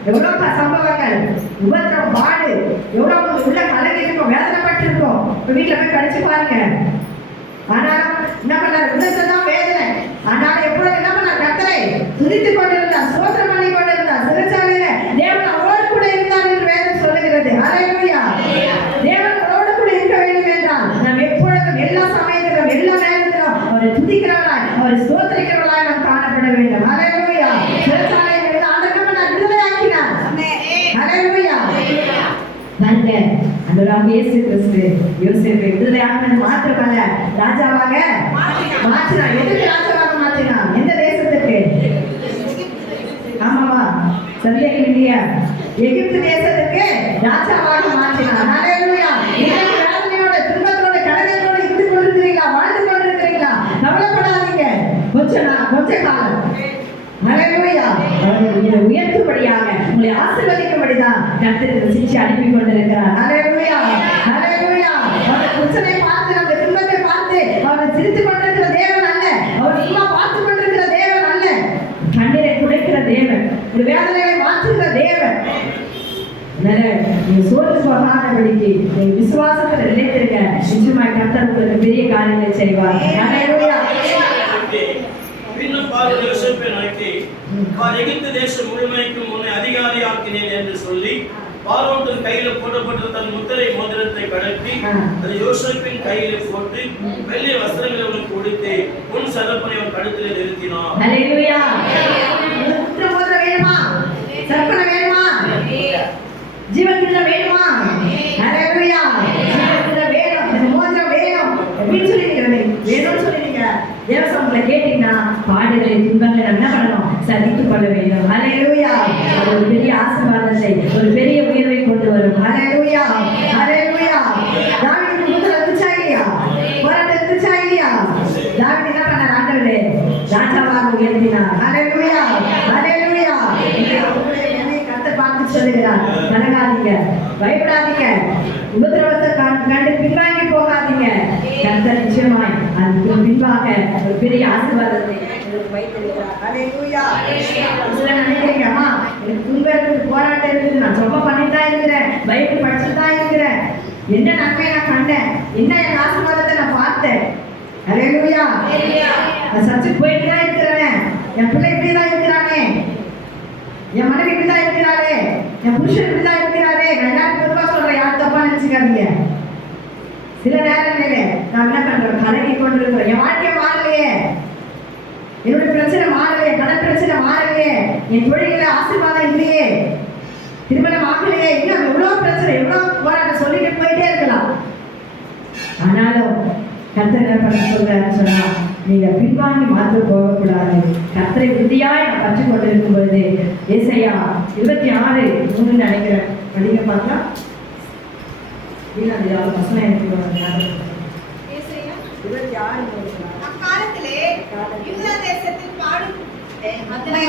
எவ்வளவு சம்பவங்கள், உபத்திரம், பாடு, எவ்வளவு உள்ள கலங்கி இருக்கும், வேதனைப்பட்டு இருக்கும். இப்ப வீட்டுல போய் படிச்சு பாருங்க. ஆனாலும் என்ன பண்ணாரு? உலகத்தான் வேதனை. ஆனாலும் எப்பொழுது என்ன பண்ணார்? கர்த்தரை துதித்துக் கொண்டிருந்தார், ஸ்தோத்திரம் பண்ணி கொண்டிருந்தார். சிறைச்சாலையில தேவன் அவரோடு கூட இருந்தார் என்று வேதம் சொல்லுகிறது. ஹல்லேலூயா. தேவன் அவரோடு கூட இருக்க வேண்டும் என்றால் நாம் எப்பொழுதும், எல்லா சமயத்திலும், எல்லா நேரத்திலும் அவரை துதிக்கிறவராய், அவரை ஸ்தோத்திரிக்கிறவராய் நாம் காணப்பட வேண்டும். ஹல்லேலூயா. சிறைச்சாலையில் இருந்து ஆண்டவர் நம்மை விடுதலையாக்கினார். ஹல்லேலூயா. பாருங்க, ஆண்டவராகிய இயேசு கிறிஸ்து யோசேப்பை விடுதலையாக்கினது மாத்திரமல்ல, ராஜாவாக மாற்றினார். எதுக்கு ராஜாவாக மாற்றினார்? எந்த தேசத்துக்கு? ஆமாவா? சந்தேகம் இல்லையா? எகிப்து தேசத்துக்கு ராஜாவாக மாற்றினார். ஹல்லேலூயா. இன்னைக்கு வேதனையோட, துன்பத்தோட, கலக்கத்தோட இருந்து கொண்டிருக்கிறீங்களா? வாழ்ந்து கொண்டிருக்கிறீங்களா? கவலைப்படாதீங்க. கொஞ்ச காலம். ஹல்லேலூயா. உங்களை உயர்த்தும்படியாக, உங்களை ஆசீர்வதிக்கும்படிதான் கர்த்தர் சிக்ஷை அனுப்பி கொண்டிருக்கிறார். ஹல்லேலூயா. ஹல்லேலூயா. அவருடைய பிரச்சனை பார்த்து, அந்த துன்பத்தை பார்த்து அவர் சிரித்துக் கொண்டிருக்கிற தேவன் அல்ல, அவர் சும்மா பார்த்து கொண்டிருக்கிற தேவன் அல்ல, கண்ணீரை துடைக்கிற தேவன், ஒரு வேதனைகளை மாற்றுகிற தேவன். நீங்க சோர்ந்து போகாதபடிக்கு நீங்க விசுவாசத்துல நிலைத்திருக்க, நிச்சயமாய் கர்த்தர் உங்களுக்கு பெரிய காரியங்களை செய்வார். ஹல்லேலூயா. பின்னும் பார்வோன் யோசேப்பை நோக்கி, எகிப்து தேசம் முழுமைக்கும் உன்னை அதிகாரியாக்கினேன் என்று சொல்லி பார்வோன் தன் கையில போடப்பட்ட தன் முத்திரை மோதிரத்தை கடத்தி அதை யோசேப்பின் கையில போட்டு வெள்ளை வஸ்திரங்களை உனக்கு உடுத்தி உன் சகப்பனை அவன் கழுத்திலே நிறுத்தினான். ஹல்லேலூயா. முத்திரை மோதிரம் வேணுமா? சர்ப்பனை வேணுமா? ஜீவன்கிட்ட வேணுமா? ஹல்லேலூயா. ஜீவன்கிட்ட வேணும், இந்த மோதிரம் வேணும் அப்படின்னு சொல்லிக்கிறீங்க. வேணும்னு சொல்லிட்டீங்க. தேவசமத்துல கேட்டீங்கன்னா பாடுகளை, துன்பங்களை என்ன பண்ணணும்? சகித்துக் கொள்ள வேண்டும். ஹல்லேலூயா. அது ஒரு பெரிய ஆசீர்வாதத்தை, ஒரு பெரிய உயர்வை கொண்டு வரும். ஹல்லேலூயா. ஹல்லேலூயா. தாவீதுக்கு முதல்ல இருந்துச்சா இல்லையா? போராட்டம் இருந்துச்சா இல்லையா? தாவீது என்ன பண்ணார்? ஆண்டவரே ராஜாவாக உயர்த்தினார். ஹல்லேலூயா. ஹல்லேலூயா. கர்த்தர் பார்த்து சொல்லுகிறார், கலங்காதீங்க, பயப்படாதீங்க, உபத்திரவத்தை கண்டு பின்வாங்கி போகாதீங்க. கர்த்தர் நிச்சயமாய் அதுக்கு பின்பாக ஒரு பெரிய ஆசீர்வாதத்தை உங்களுக்கு வைத்திருக்கிறார். ஹல்லேலூயா. சில நினைக்கிறீங்க, அம்மா எனக்கு துன்பம் இருக்குது, போராட்டம் இருக்குது, நான் ஜெபம் பண்ணிட்டு தான் இருக்கிறேன், பைபிள் படிச்சுட்டு தான் இருக்கிறேன், என்ன நன்மையை நான் கண்டேன், என்ன என் ஆசீர்வாதத்தை நான் பார்த்தேன். ஹல்லேலூயா. நான் சர்ச்சுக்கு போயிட்டு தான் இருக்கிறேன், என் பிள்ளை இப்படி தான் இருக்கிறானே, என் மனைவி இப்படி தான் இருக்கிறாரே, என் புருஷன் இப்படி தான் இருக்கிறாரே. நான் எல்லாரும் பொதுவாக சொல்றேன், யாரும் தப்பா நினைச்சுக்காதீங்க. சில நேரங்களிலே நான் என்ன பண்றேன், கலங்கி கொண்டிருக்கிறேன், என் வாழ்க்கை மாறலையே, என்னுடைய பிரச்சனை மாறலையே, பண பிரச்சனை மாறலையே, என் தொழில ஆசீர்வாதம் இல்லையே, திருமணம் ஆகலையே, இன்னும் எவ்வளவு பிரச்சனை, எவ்வளவு போராட்டம் சொல்லிட்டு போயிட்டே இருக்கலாம். ஆனாலும் கர்த்தர் என்ன பண்ண சொல்றாருன்னு சொன்னா, நீங்க பின்வாங்கி மாற்றம் போகக்கூடாது. கர்த்தரை உறுதியாய் நான் பற்றி கொண்டிருக்கும் பொழுது ஏசாயா 26:3 நினைக்கிறேன், படிக்க பார்க்கலாம். வசனம் எனக்கு ஏசாயா 26:3. அக்காலத்திலே யூதா தேசத்தில் அதனை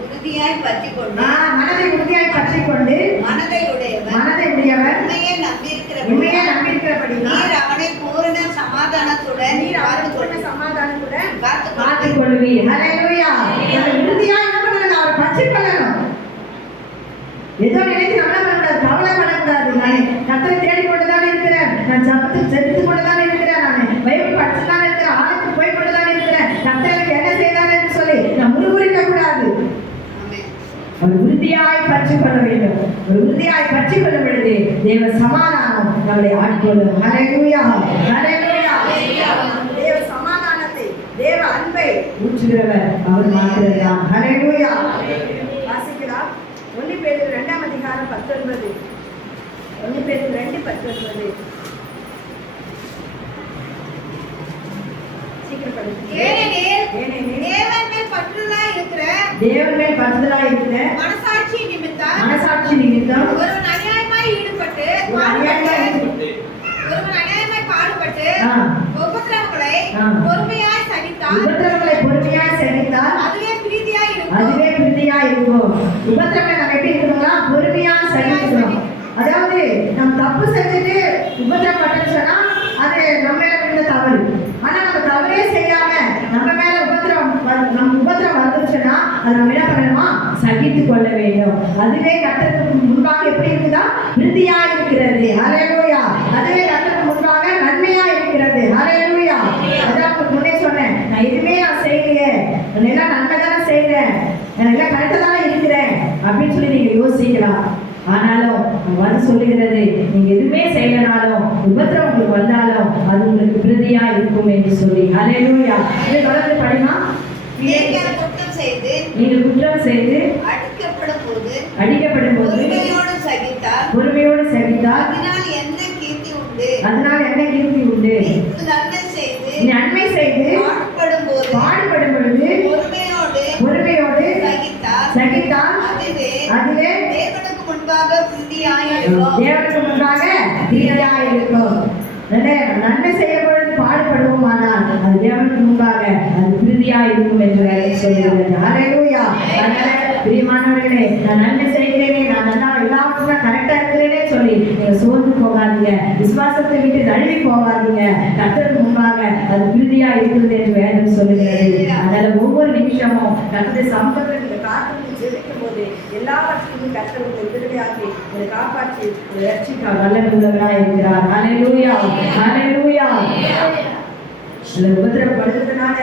உறுதியாய் பற்றிக் கொண்டு மனதை உறுதியாய் பற்றிக் கொண்டு மனதை உடையவர் உண்மையை நம்பியிருக்கிறபடி நீர் அவனை பூரண சமாதானத்துடன் காத்துக் கொள்வீர். ஹல்லேலூயா. உறுதியா என்ன பண்ணணும், அவரை பற்றிக் கொள்ளணும். ஏதோ நினைத்து நம்ம பண்ணக்கூடாது, கவலை பண்ணக்கூடாது. நான் கர்த்தரை தேடிக்கொண்டுதான் இருக்கிறேன், நான் ஜெபித்து கொண்டுதான் இருக்கிறேன், நான் பைபிள் படிச்சுதான் இருக்கிறேன், ஆளுக்கு போய் கொண்டுதான் இருக்கிறேன், கர்த்தருக்கு என்ன செய்தார் என்று சொல்லி நான் முறுமுறுக்க கூடாது. ஒரு உறுதியாய் பற்றிக் கொள்ள வேண்டும். ஒரு உறுதியாய் பற்றிக் கொள்ள பொழுது தேவ சமாதானம் நம்மளை ஆட்கொள்ளும். ஹல்லேலூயா. ஹல்லேலூயா. தேவ சமாதானத்தை, தேவ அன்பை ஊற்றுகிறவர் அவர் மாத்திரம்தான். ஹல்லேலூயா. வாசிக்கலாம். 1 பேதுரு 2:19. 1 பேதுரு 2:19. சீக்கிரம் படிங்க. ஏனெனில் தேவன் மேல் பற்றுதலாய் இருக்கிற மனசாட்சி நிமித்தம் ஒருவன் அநியாயமாய் பாடுபட்டு உபத்திரவங்களை பொறுமையாய் சகித்தால் அதுவே பிரீதியாய் இருக்கும். உபத்திரவங்களை நம்ம எப்படி இருக்கணும்னா பொறுமையா சகிக்கணும். அதாவது நம்ம தப்பு செஞ்சுட்டு உபத்திரப்பட்டோம்னு சொன்னா அது நம்ம மேல விழுந்த தவறு. ஆனா நம்ம தவறே செய்யாம நம்ம மேல உபத்திரம் வந்துச்சுன்னா அது நம்ம என்ன பண்ணணுமா, சகித்துக் கொள்ள வேண்டும். அதுவே கர்த்தருக்கு முன்பாக எப்படி இருக்குதா, விருத்தியா இருக்கிறது. ஹல்லேலூயா. அதுவே கர்த்தருக்கு முன்பாக நன்மையா இருக்கிறது. ஹல்லேலூயா. அதான் முன்னே சொன்னேன், நான் எதுவுமே நான் செய்யலையே, நான் எல்லாம் நன்மை தானே செய்யறேன், நான் எல்லாம் கரெக்டா தானே இருக்கிறேன் அப்படின்னு சொல்லி நீங்க யோசிக்கலாம். ஆனாலும் வந்து சொல்லுகிறது, நீங்க எதுவுமே செய்யலனாலும் உபத்திரம் உங்களுக்கு வந்தாலும் அது உங்களுக்கு பிரதியா இருக்கும் என்று சொல்லி. ஹல்லேலூயா. இதை தொடர்ந்து படிமா. நீங்கள் குற்றம் செய்து அடிக்கப்படும் போது பொறுமையோடு சகித்தால் அதனால் என்ன கீர்த்தி உண்டு. நீ நன்மை செய்து பாடுபடும் பொழுது பொறுமையோடு சகித்தால் அதுவே தேவனுக்கு முன்பாக பிரீதியாய் இருக்கும். நன்மை செய்ய பொழுது பாடுபடுவோமானால் அது தேவனுக்கு முன்பாக அது பிரீதியா இருக்கும் என்று சொல்லுகிறது. ஹல்லேலூயா. பிரியமானவர்களே, நான் நன்மை செய்கிறேனே, நான் நல்லா எல்லாவற்றும் கரெக்டா இருக்கிறேனே சொல்லி நீங்க சோர்ந்து போகாதீங்க, விசுவாசத்தை விட்டு நழுவி போகாதீங்க. கர்த்தருக்கு முன்பாக அது பிரீதியா இருக்கிறது என்று வேதம் சொல்லுகிறது. அதனால ஒவ்வொரு நிமிஷமும் கர்த்தருடைய சமூகத்தில் நீங்க காத்து ஜெபிக்கும் போது எல்லாவற்றையும் கர்த்தர் உங்களை விடுதலையாக்கி உங்களை காப்பாற்றி உங்களை ரட்சிக்க வல்லமையுள்ளவராய் இருக்கிறார். ஹல்லேலூயா. ஹல்லேலூயா. உபத்திரப்படுகிறதுனால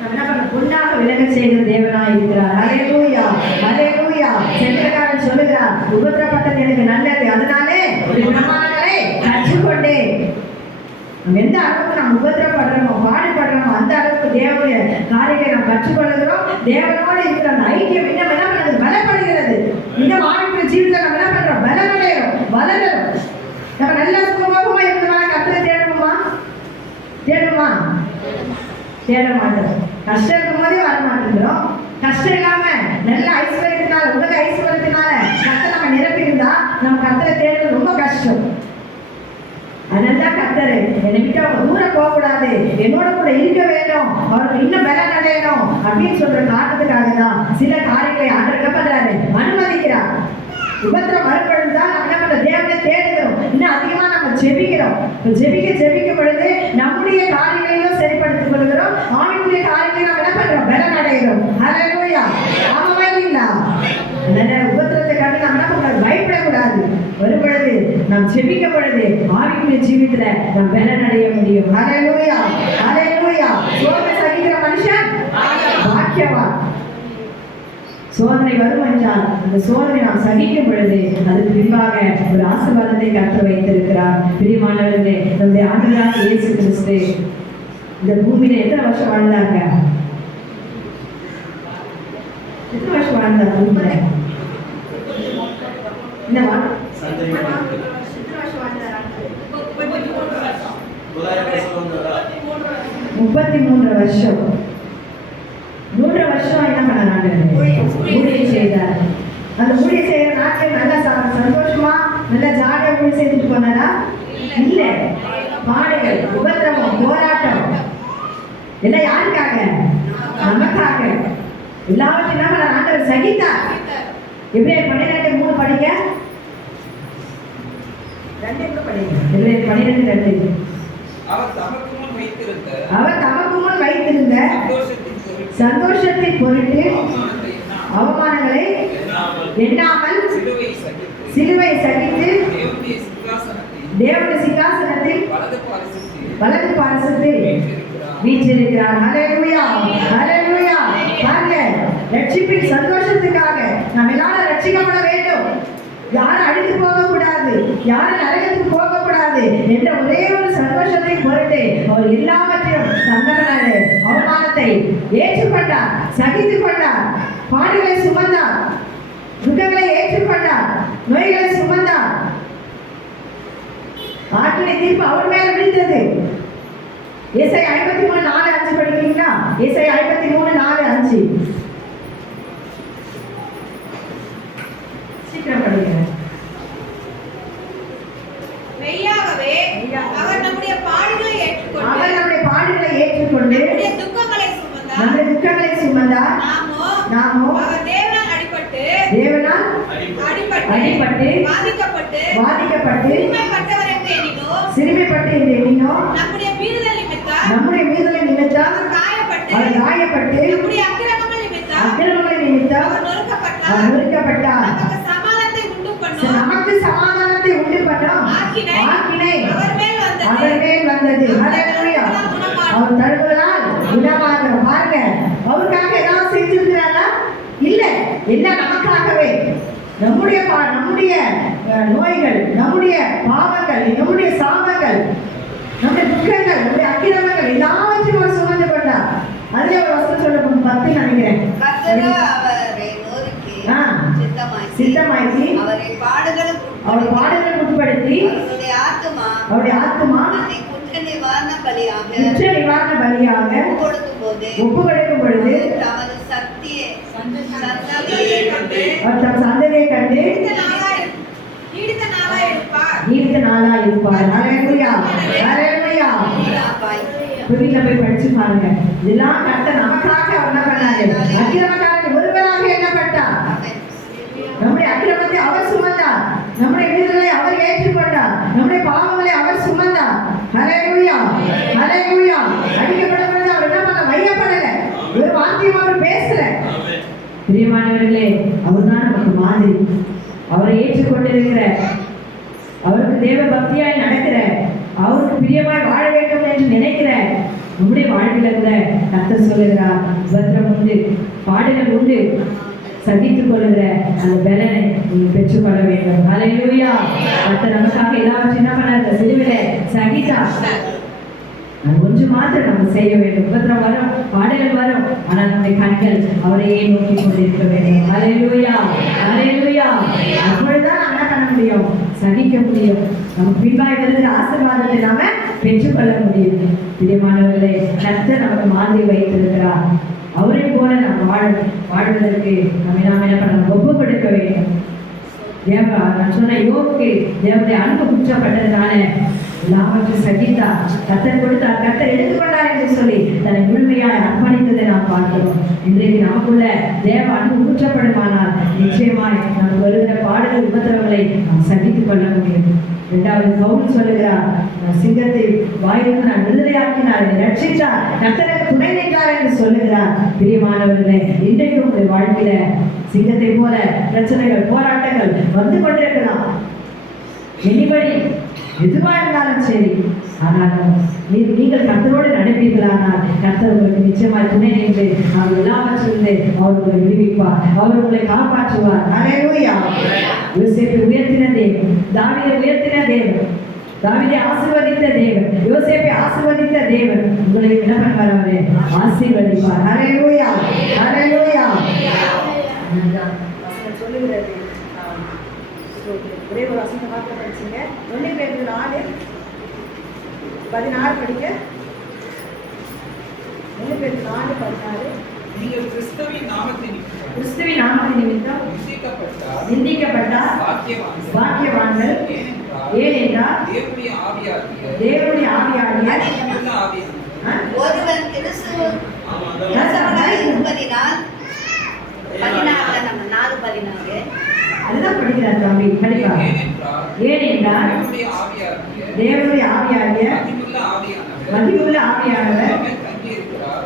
நம்ம என்ன பண்ண, பொன்னாக விலக செய்கிற தேவனாய் இருக்கிறார். ஹல்லேலூயா. ஹல்லேலூயா. சென்றக்காரன் சொல்லுகிறார், உபத்திரப்பட்டது எனக்கு நல்லது, அதனாலே குணமானவரை கற்றுக்கொண்டேன். நம்ம எந்த அளவுக்கு நம்ம உபத்திரப்படுறோமோ பாடுபடுறோமோ அந்த அளவுக்கு தேவனுடைய காரியத்தை நாம் கற்றுக்கொள்கிறோம். தேவனோடு இருக்கிற அந்த ஐக்கியம் இன்னும் என்ன பண்ணுறது, பலப்படுகிறது. இன்னும் ஆவிக்குரிய ஜீவிதத்தை நம்ம என்ன பண்றோம், பலமடைகிறோம், வளரும். நம்ம நல்ல சுகமாக இருக்கிறோம். கர்த்தரை தேடுமா? தேட மாட்டோம். கஷ்டம் இருக்கும் போதே வர மாட்டேங்கிறோம். கஷ்டம் இல்லாம நல்ல ஐஸ்வர்யத்தினால, உலக ஐஸ்வர்யத்தினால கர்த்தரை நம்ம நிரப்பியிருந்தா நம்ம கர்த்தரை தேடுறது ரொம்ப கஷ்டம். அதனால்தான் கர்த்தர் என்னை விட்டு அவங்க தூரம் போகக்கூடாது, என்னோட கூட இருக்க வேண்டும், அவருக்கு இன்னும் பலம் அடையணும் அப்படின்னு சொல்ற காரணத்துக்காக தான் சில காரியங்களை ஆண்டவர் என்ன பண்றாரு, அனுமதிக்கிறார். உபத்திரம் வரும்பொழுதுதான் நம்ம என்ன பண்ற, தேவனை ஜெபிக்கிறோம். ஜெபிக்கும் பொழுது நம்முடைய காரியங்களையும் சரிப்படுத்திக் கொள்கிறோம். ஆவிக்குரிய காரியங்களை நாம் என்ன பண்றோம்? பலன் அடைகிறோம். ஹல்லேலூயா. ஆமாவா இல்லைங்களா? அதனால உபத்திரத்தை கண்டு நாம் என்ன பண்ணக்கூடாது? பயப்படக்கூடாது. வரும் பொழுது நாம் ஜெபிக்கும் பொழுது ஆவிக்குரிய ஜீவிதத்துல நாம் பலன் அடைய முடியும். ஹல்லேலூயா. ஹல்லேலூயா. சோதனை சகிக்கிற மனுஷன் பாக்கியவான். சோதனை வரும் என்றால் அந்த சோதனை நாம் சகிக்கும் பொழுது அதுக்கு பின்பாக ஒரு ஆசீர்வாதத்தை கர்த்தர் வைத்திருக்கிறார். பிரியமானவர்களே, நம்முடைய ஆண்டவராகிய இயேசு கிறிஸ்து இந்த பூமியில எத்தனை வருஷம் வாழ்ந்தாங்க? எத்தனை வருஷம் வாழ்ந்தார் பூமியில? என்னவா? சந்தேகம் எத்தனை வருஷம் வாழ்ந்தாரா? 33 வருஷம். 3 வருஷம் என்ன பண்ணாங்க? ஊழியம் செய்தார். அந்த ஊழியம் செய்யற நாட்கள் நல்ல சந்தோஷமா நல்ல ஜாலியா ஊழியம் செய்துட்டு போனாரா? இல்ல. பாடுகள், உபத்திரவம், போராட்டம் எல்லாம் யாருக்காக? நமக்காக. எல்லாவற்றையும் என்ன பண்ண ஆண்டவர் சகித்தார். எபிரேயர் 12:3 படிக்க. 2 படிங்க. எபிரேயர் 12:2. அவர் தமக்கு முன் வைத்திருந்த சந்தோஷத்தின் பொருட்டு அவமானங்களை எண்ணாமல் சிலுவை சகித்து தேவனுடைய சிங்காசனத்தில் வலது பாரசத்தில் வீற்றிருக்கிறார். ஹல்லேலூயா. ஹல்லேலூயா. பாருங்க, ரட்சிப்பின் சந்தோஷத்துக்காக நாம் எல்லாரும் ரட்சிக்கப்பட வேண்டும். யாரும் அழித்து போகக்கூடாது, யாரும் நரகத்துக்கு போகக்கூடாது என்ற ஒரே ஒரு சந்தோஷத்தை பொருட்டு அவர் எல்லாவற்றையும் தந்தவனாலே அவமானத்தை ஏற்றுக்கொண்டார், சகித்துக் கொண்டார், பாடுகளை சுமந்தார், துக்கங்களை ஏற்றுக்கொண்டார், நோய்களை சுமந்தார். ஆற்றினை தீர்ப்பு அவர் மேல விழுந்தது. ஏசாயா 53:4-5 படிக்கிறீங்களா? ஏசாயா 53:4-5 சீக்கிரம் படிங்க. மெய்யாகவே அவர் நம்முடைய பாடுகளை ஏற்றுக்கொண்டு நம்முடைய துக்கங்களை சுமந்தார். நாமோ அவர் தேவனால் அடிபட்டு வாதிக்கப்பட்டு சிறுமைப்பட்டு எண்ணினோம். நம்முடைய மீறுதல் நிமித்தம் அவர் காயப்பட்டு நம்முடைய அக்கிரமங்கள் நிமித்தம் அவர் நொறுக்கப்பட்டார். நமக்கு சமாதானத்தை உண்டு பண்ணோம். ஆக்கினை அவர் மேல் வந்தது. ஹல்லேலூயா. அவர் தழும்புகளால் குணமாகிறோம். பாருங்க, அவருக்காக ஏதாவது செஞ்சிருக்கிறாரா? இல்ல. எல்லாம் நமக்காகவே. நம்முடைய நோய்கள், நம்முடைய பாவங்கள், நம்முடைய சாபங்கள், நம்முடைய துக்கங்கள், நம்முடைய அக்கிரமங்கள் எல்லாவற்றையும் அவர் சுமந்து கொண்டார். அதே ஒரு வசனம் சொல்ல 10 நினைக்கிறேன். சித்தமாக்கி அவர் பாடுகளுக்கு உட்படுத்தி அவருடைய ஆத்துமா குற்ற நிவாரண பலியாக ஒப்பு கொடுக்கும் பொழுது அவர் தம் சந்ததியை கண்டு நீடித்த நாளா இருப்பார். ஹல்லேலூயா. ஹல்லேலூயா. வீட்டுல போய் படிச்சு பாருங்க. இதெல்லாம் கர்த்தர் நமக்காக அவர் என்ன பண்ணாரு? அக்கிரமக்காரன் ஒருவராக எண்ணப்பட்டார். நம்முடைய அக்கிரமத்தை அவர் சுமந்தார், நம்முடைய மீறுதலை அவர் ஏற்றுக்கொண்டார், நம்முடைய பாவங்களை அவர் சுமந்தார். ஹல்லேலூயா. ஹல்லேலூயா. அடிக்கப்படும் பொழுது அவர் என்ன பண்ண? வையப்படல. ஒரு வார்த்தையும் அவர் பேசல. பிரியமானவர்களே, அவர்தான் நமக்கு மாதிரி. அவரை ஏற்றுக்கொண்டிருக்கிற, அவருக்கு தேவ பக்தியாய் நடக்கிற, அவருக்கு பிரியமாய் வாழ வேண்டும் என்று நினைக்கிற நம்முடைய வாழ்க்கையில கூட கர்த்தர் சொல்லுகிறார், உபத்திரம் உண்டு, பாடுகள் உண்டு, சகித்துக் கொள்ளுகிற அந்த பலனை நீங்க பெற்றுக்கொள்ள வேண்டும். ஹல்லேலூயா. கர்த்தர் நமக்காக எல்லாவற்றையும் என்ன பண்ணாரு? சிலுவையில சகித்தார். அது ஒன்று மாத்திரம் நம்ம செய்ய வேண்டும். உபத்திரம் வரும், பாடுகள் வரும், ஆனால் நம்முடைய கண்கள் அவரையே நோக்கி கொண்டிருக்க வேண்டும். ஹல்லேலூயா. ஹல்லேலூயா. அப்பொழுதுதான் நம்ம என்ன பண்ண முடியும்? சகிக்க முடியும். நம்ம பின்பாய் வருகிற ஆசீர்வாதத்தை நாம பெற்றுக்கொள்ள முடியும். பிரியமானவர்களே, கர்த்தர் நமக்கு மாதிரி வைத்திருக்கிறார். அவரை போல நாம் வாழ்வதற்கு நம்ம என்ன பண்ண? ஒப்பு கொடுக்க வேண்டும். நான் சொன்ன யோகுக்கு தேவனுடைய அன்பு குற்றப்பட்டதுனால எல்லாவற்றையும் சகித்தா, கர்த்தர் கொடுத்தார், கர்த்தர் எடுத்துக்கொண்டார் என்று சொல்லி தன்னை முழுமையாக அர்ப்பணித்ததை நாம் பார்க்கிறோம். இன்றைக்கு நமக்குள்ள தேவ அன்பு குற்றப்படுமானால் நிச்சயமாய் நமக்கு வருகிற பாடுகள், உபத்திரவங்களை நாம் சகித்துக் கொள்ள முடியும். இரண்டாவது பவுல் சொல்லுகிறார், சிங்கத்தை வாயிலிருந்து நான் விடுதலையாக்கினார், என்னை ரட்சித்தார், கர்த்தருக்கு துணை நின்றார் என்று சொல்லுகிறார். பிரியமானவர்களே, இன்றைக்கு உங்களுடைய வாழ்க்கையில சிங்கத்தை போல பிரச்சனைகள் போராட்டங்கள் வந்து கொண்டிருக்கலாம். எனிபடி எதுவா இருந்தாலும் சரி, ஆனாலும் நீங்கள் கர்த்தரோடு நடப்பீர்களானால் கர்த்தர் உங்களுக்கு நிச்சயமாய் துணை நின்று அவர் எல்லாவற்றிலிருந்து அவர் உங்களை விடுவிப்பார், அவர் உங்களை காப்பாற்றுவார். ஹல்லேலூயா. யோசேப்பை உயர்த்தின தேவன், தாவீதை உயர்த்தின தேவன், தாவீதை ஆசீர்வதித்த தேவன், யோசேப்பை ஆசீர்வதித்த தேவன் உங்களை என்ன பண்ணுவார்? அவரை ஆசீர்வதிப்பார். ஹல்லேலூயா, ஹல்லேலூயா. வசனம் சொல்லுகிறது, ஒரே ஒரு வசனத்தை மாத்திரம் படிச்சுங்க. 1 பேதுரு 4:16 படிக்க. 1 பேதுரு 4:16. நீங்கள் கிறிஸ்துவின் நாமத்தின் நிமித்தம் நிந்திக்கப்பட்டார் பாக்கியவான்கள். ஏனென்றால் தேவனுடைய ஆவியாகிய ஒருவன் கிறிஸ்துவுக்குள் இருப்பதினால் 14 அதுதான் படிக்கிறார் தம்பி, படிப்பா. ஏனென்றால் தேவனுடைய ஆவியாகிய மகிமுள்ள ஆவியானவர்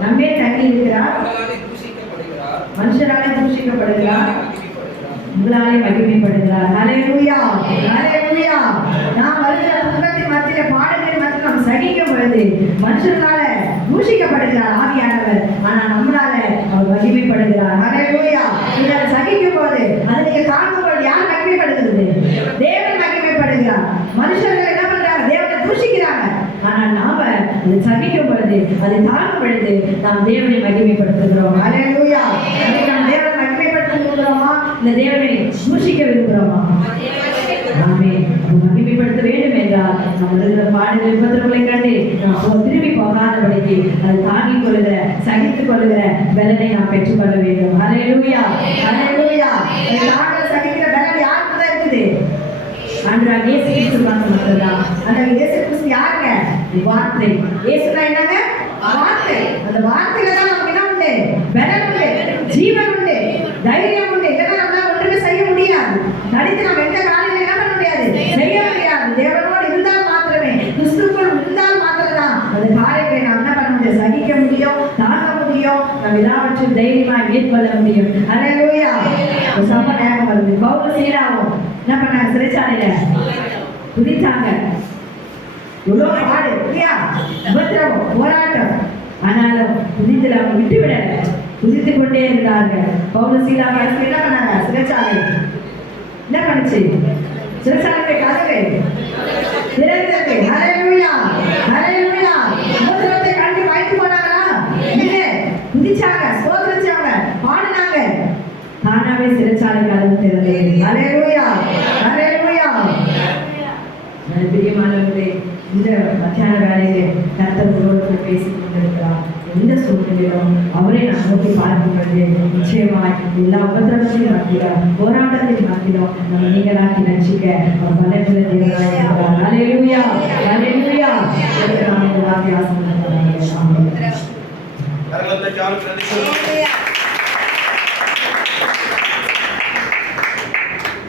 நம்மே தங்கி இருக்கிறார், மனுஷராலே தூஷிக்கப்படுகிறார், உங்களாலே மகிமைப்படுகிறார். ஹல்லேலூயா, ஹல்லேலூயா. நாம் வருகிற துன்பத்தின் மத்தியில, பாடுகளின் மத்தியில நாம் சகிக்கும் பொழுது மனுஷர்களால தூஷிக்கப்படுகிறார் ஆவியானவர், ஆனா நம்மளால அவர் மகிமைப்படுகிறார். ஹல்லேலூயா. இதை சகிக்கும் போது அதை நீங்க தாங்கும் போது யார் மகிமைப்படுகிறது? தேவன் மகிமைப்படுகிறார். மனுஷர்கள் என்ன பண்றாங்க? தேவனை தூஷிக்கிறாங்க. ஆனால் நாம அதை சகிக்கும் பொழுது, அதை தாங்கும் பொழுது நாம் தேவனை மகிமைப்படுத்துகிறோம். ஹல்லேலூயா. நாம் தேவனை மகிமைப்படுத்துகிறோமா இல்ல தேவனை தூஷிக்க விரும்புகிறோமா? ஆமென். மகிமைப்படுத்த வேண்டும் என்றால் நம்மளுடைய பாடுகள் விபத்துகளை கண்டு நாம் திரும்பி போகாதபடிக்கு அதை தாங்கிக் கொள்ளுகிற, சகித்துக் கொள்ளுகிற பலனை நாம் பெற்றுக்கொள்ள வேண்டும். ஹல்லேலூயா, ஹல்லேலூயா. தாங்கள் சகிக்கிற பலன் யாருக்கு தான் இருக்குது? ஆண்டவராகிய இயேசு கிறிஸ்து மட்டும்தான். அந்த இயேசு கிறிஸ்து யாருங்க? வார்த்தை. இயேசுனா என்னங்க? வார்த்தை. அந்த வார்த்தையில தான் நமக்கு என்ன உண்டு? பலன் உண்டு, ஜீவன் உண்டு, தைரியம் உண்டு. இதெல்லாம் நம்மளால ஒன்றுமே செய்ய முடியாது. தனித்து நாம் எந்த காரியமும் என்ன பண்ண முடியாது, செய்ய முடியாது. தேவனோடு இருந்தால் மாத்திரமே, கிறிஸ்துக்குள் இருந்தால் மாத்திரம்தான் அந்த காரியத்தை நாம் என்ன பண்ண முடியும்? சகிக்க முடியும், தாங்க முடியும், நாம் எல்லாவற்றையும் தைரியமாய் மேற்கொள்ள முடியும். ஹல்லேலூயா. ஒரு சம்பவம் ஞாபகம் வருது. பவுலும் சீலாவும் என்ன பண்ணாங்க? சிறைச்சாலையில குதித்தாங்க. எவ்வளோ பாடு இல்லையா, உபத்திரவம், போராட்டம். ஆனாலும் குதித்துல அவங்க விட்டுவிட குதித்து கொண்டே இருந்தார்கள். பவுலும் சீலாவும் என்ன பண்ணாங்க? சிறைச்சாலை என்ன பண்ணுச்சு? சிறைச்சாலை கதவு திறந்தது. ஹல்லேலூயா, ஹல்லேலூயா. உபத்திரவத்தை கண்டு பயந்து போனாங்களா? இல்ல, குதிச்சாங்க, ஸ்தோத்திரிச்சாங்க, பாடினாங்க. தானாவே சிறைச்சாலை கதவு திறந்தது. ஹல்லேலூயா, ஹல்லேலூயா. பிரியமானவர்களே, இந்த மத்தியான வேலையிலே கர்த்தர் உங்களோடு பேசிக் கொண்டிருக்கிறார். எந்த சூழ்நிலையிலும் அவரை நாம் நோக்கி பார்க்கும் பொழுது நிச்சயமாய் எல்லா உபத்திரவத்தின் மத்தியிலும், போராட்டத்தின் மத்தியிலும் நம்ம நீங்களாக்கி ரட்சிக்க அவர் பலனுள்ள தேவனாய் இருக்கிறார். ஹல்லேலூயா, ஹல்லேலூயா. நாம் இந்த வார்த்தை ஆசீர்வதிப்பாராக. ஆமென். கரங்களை தட்டி ஆமென்.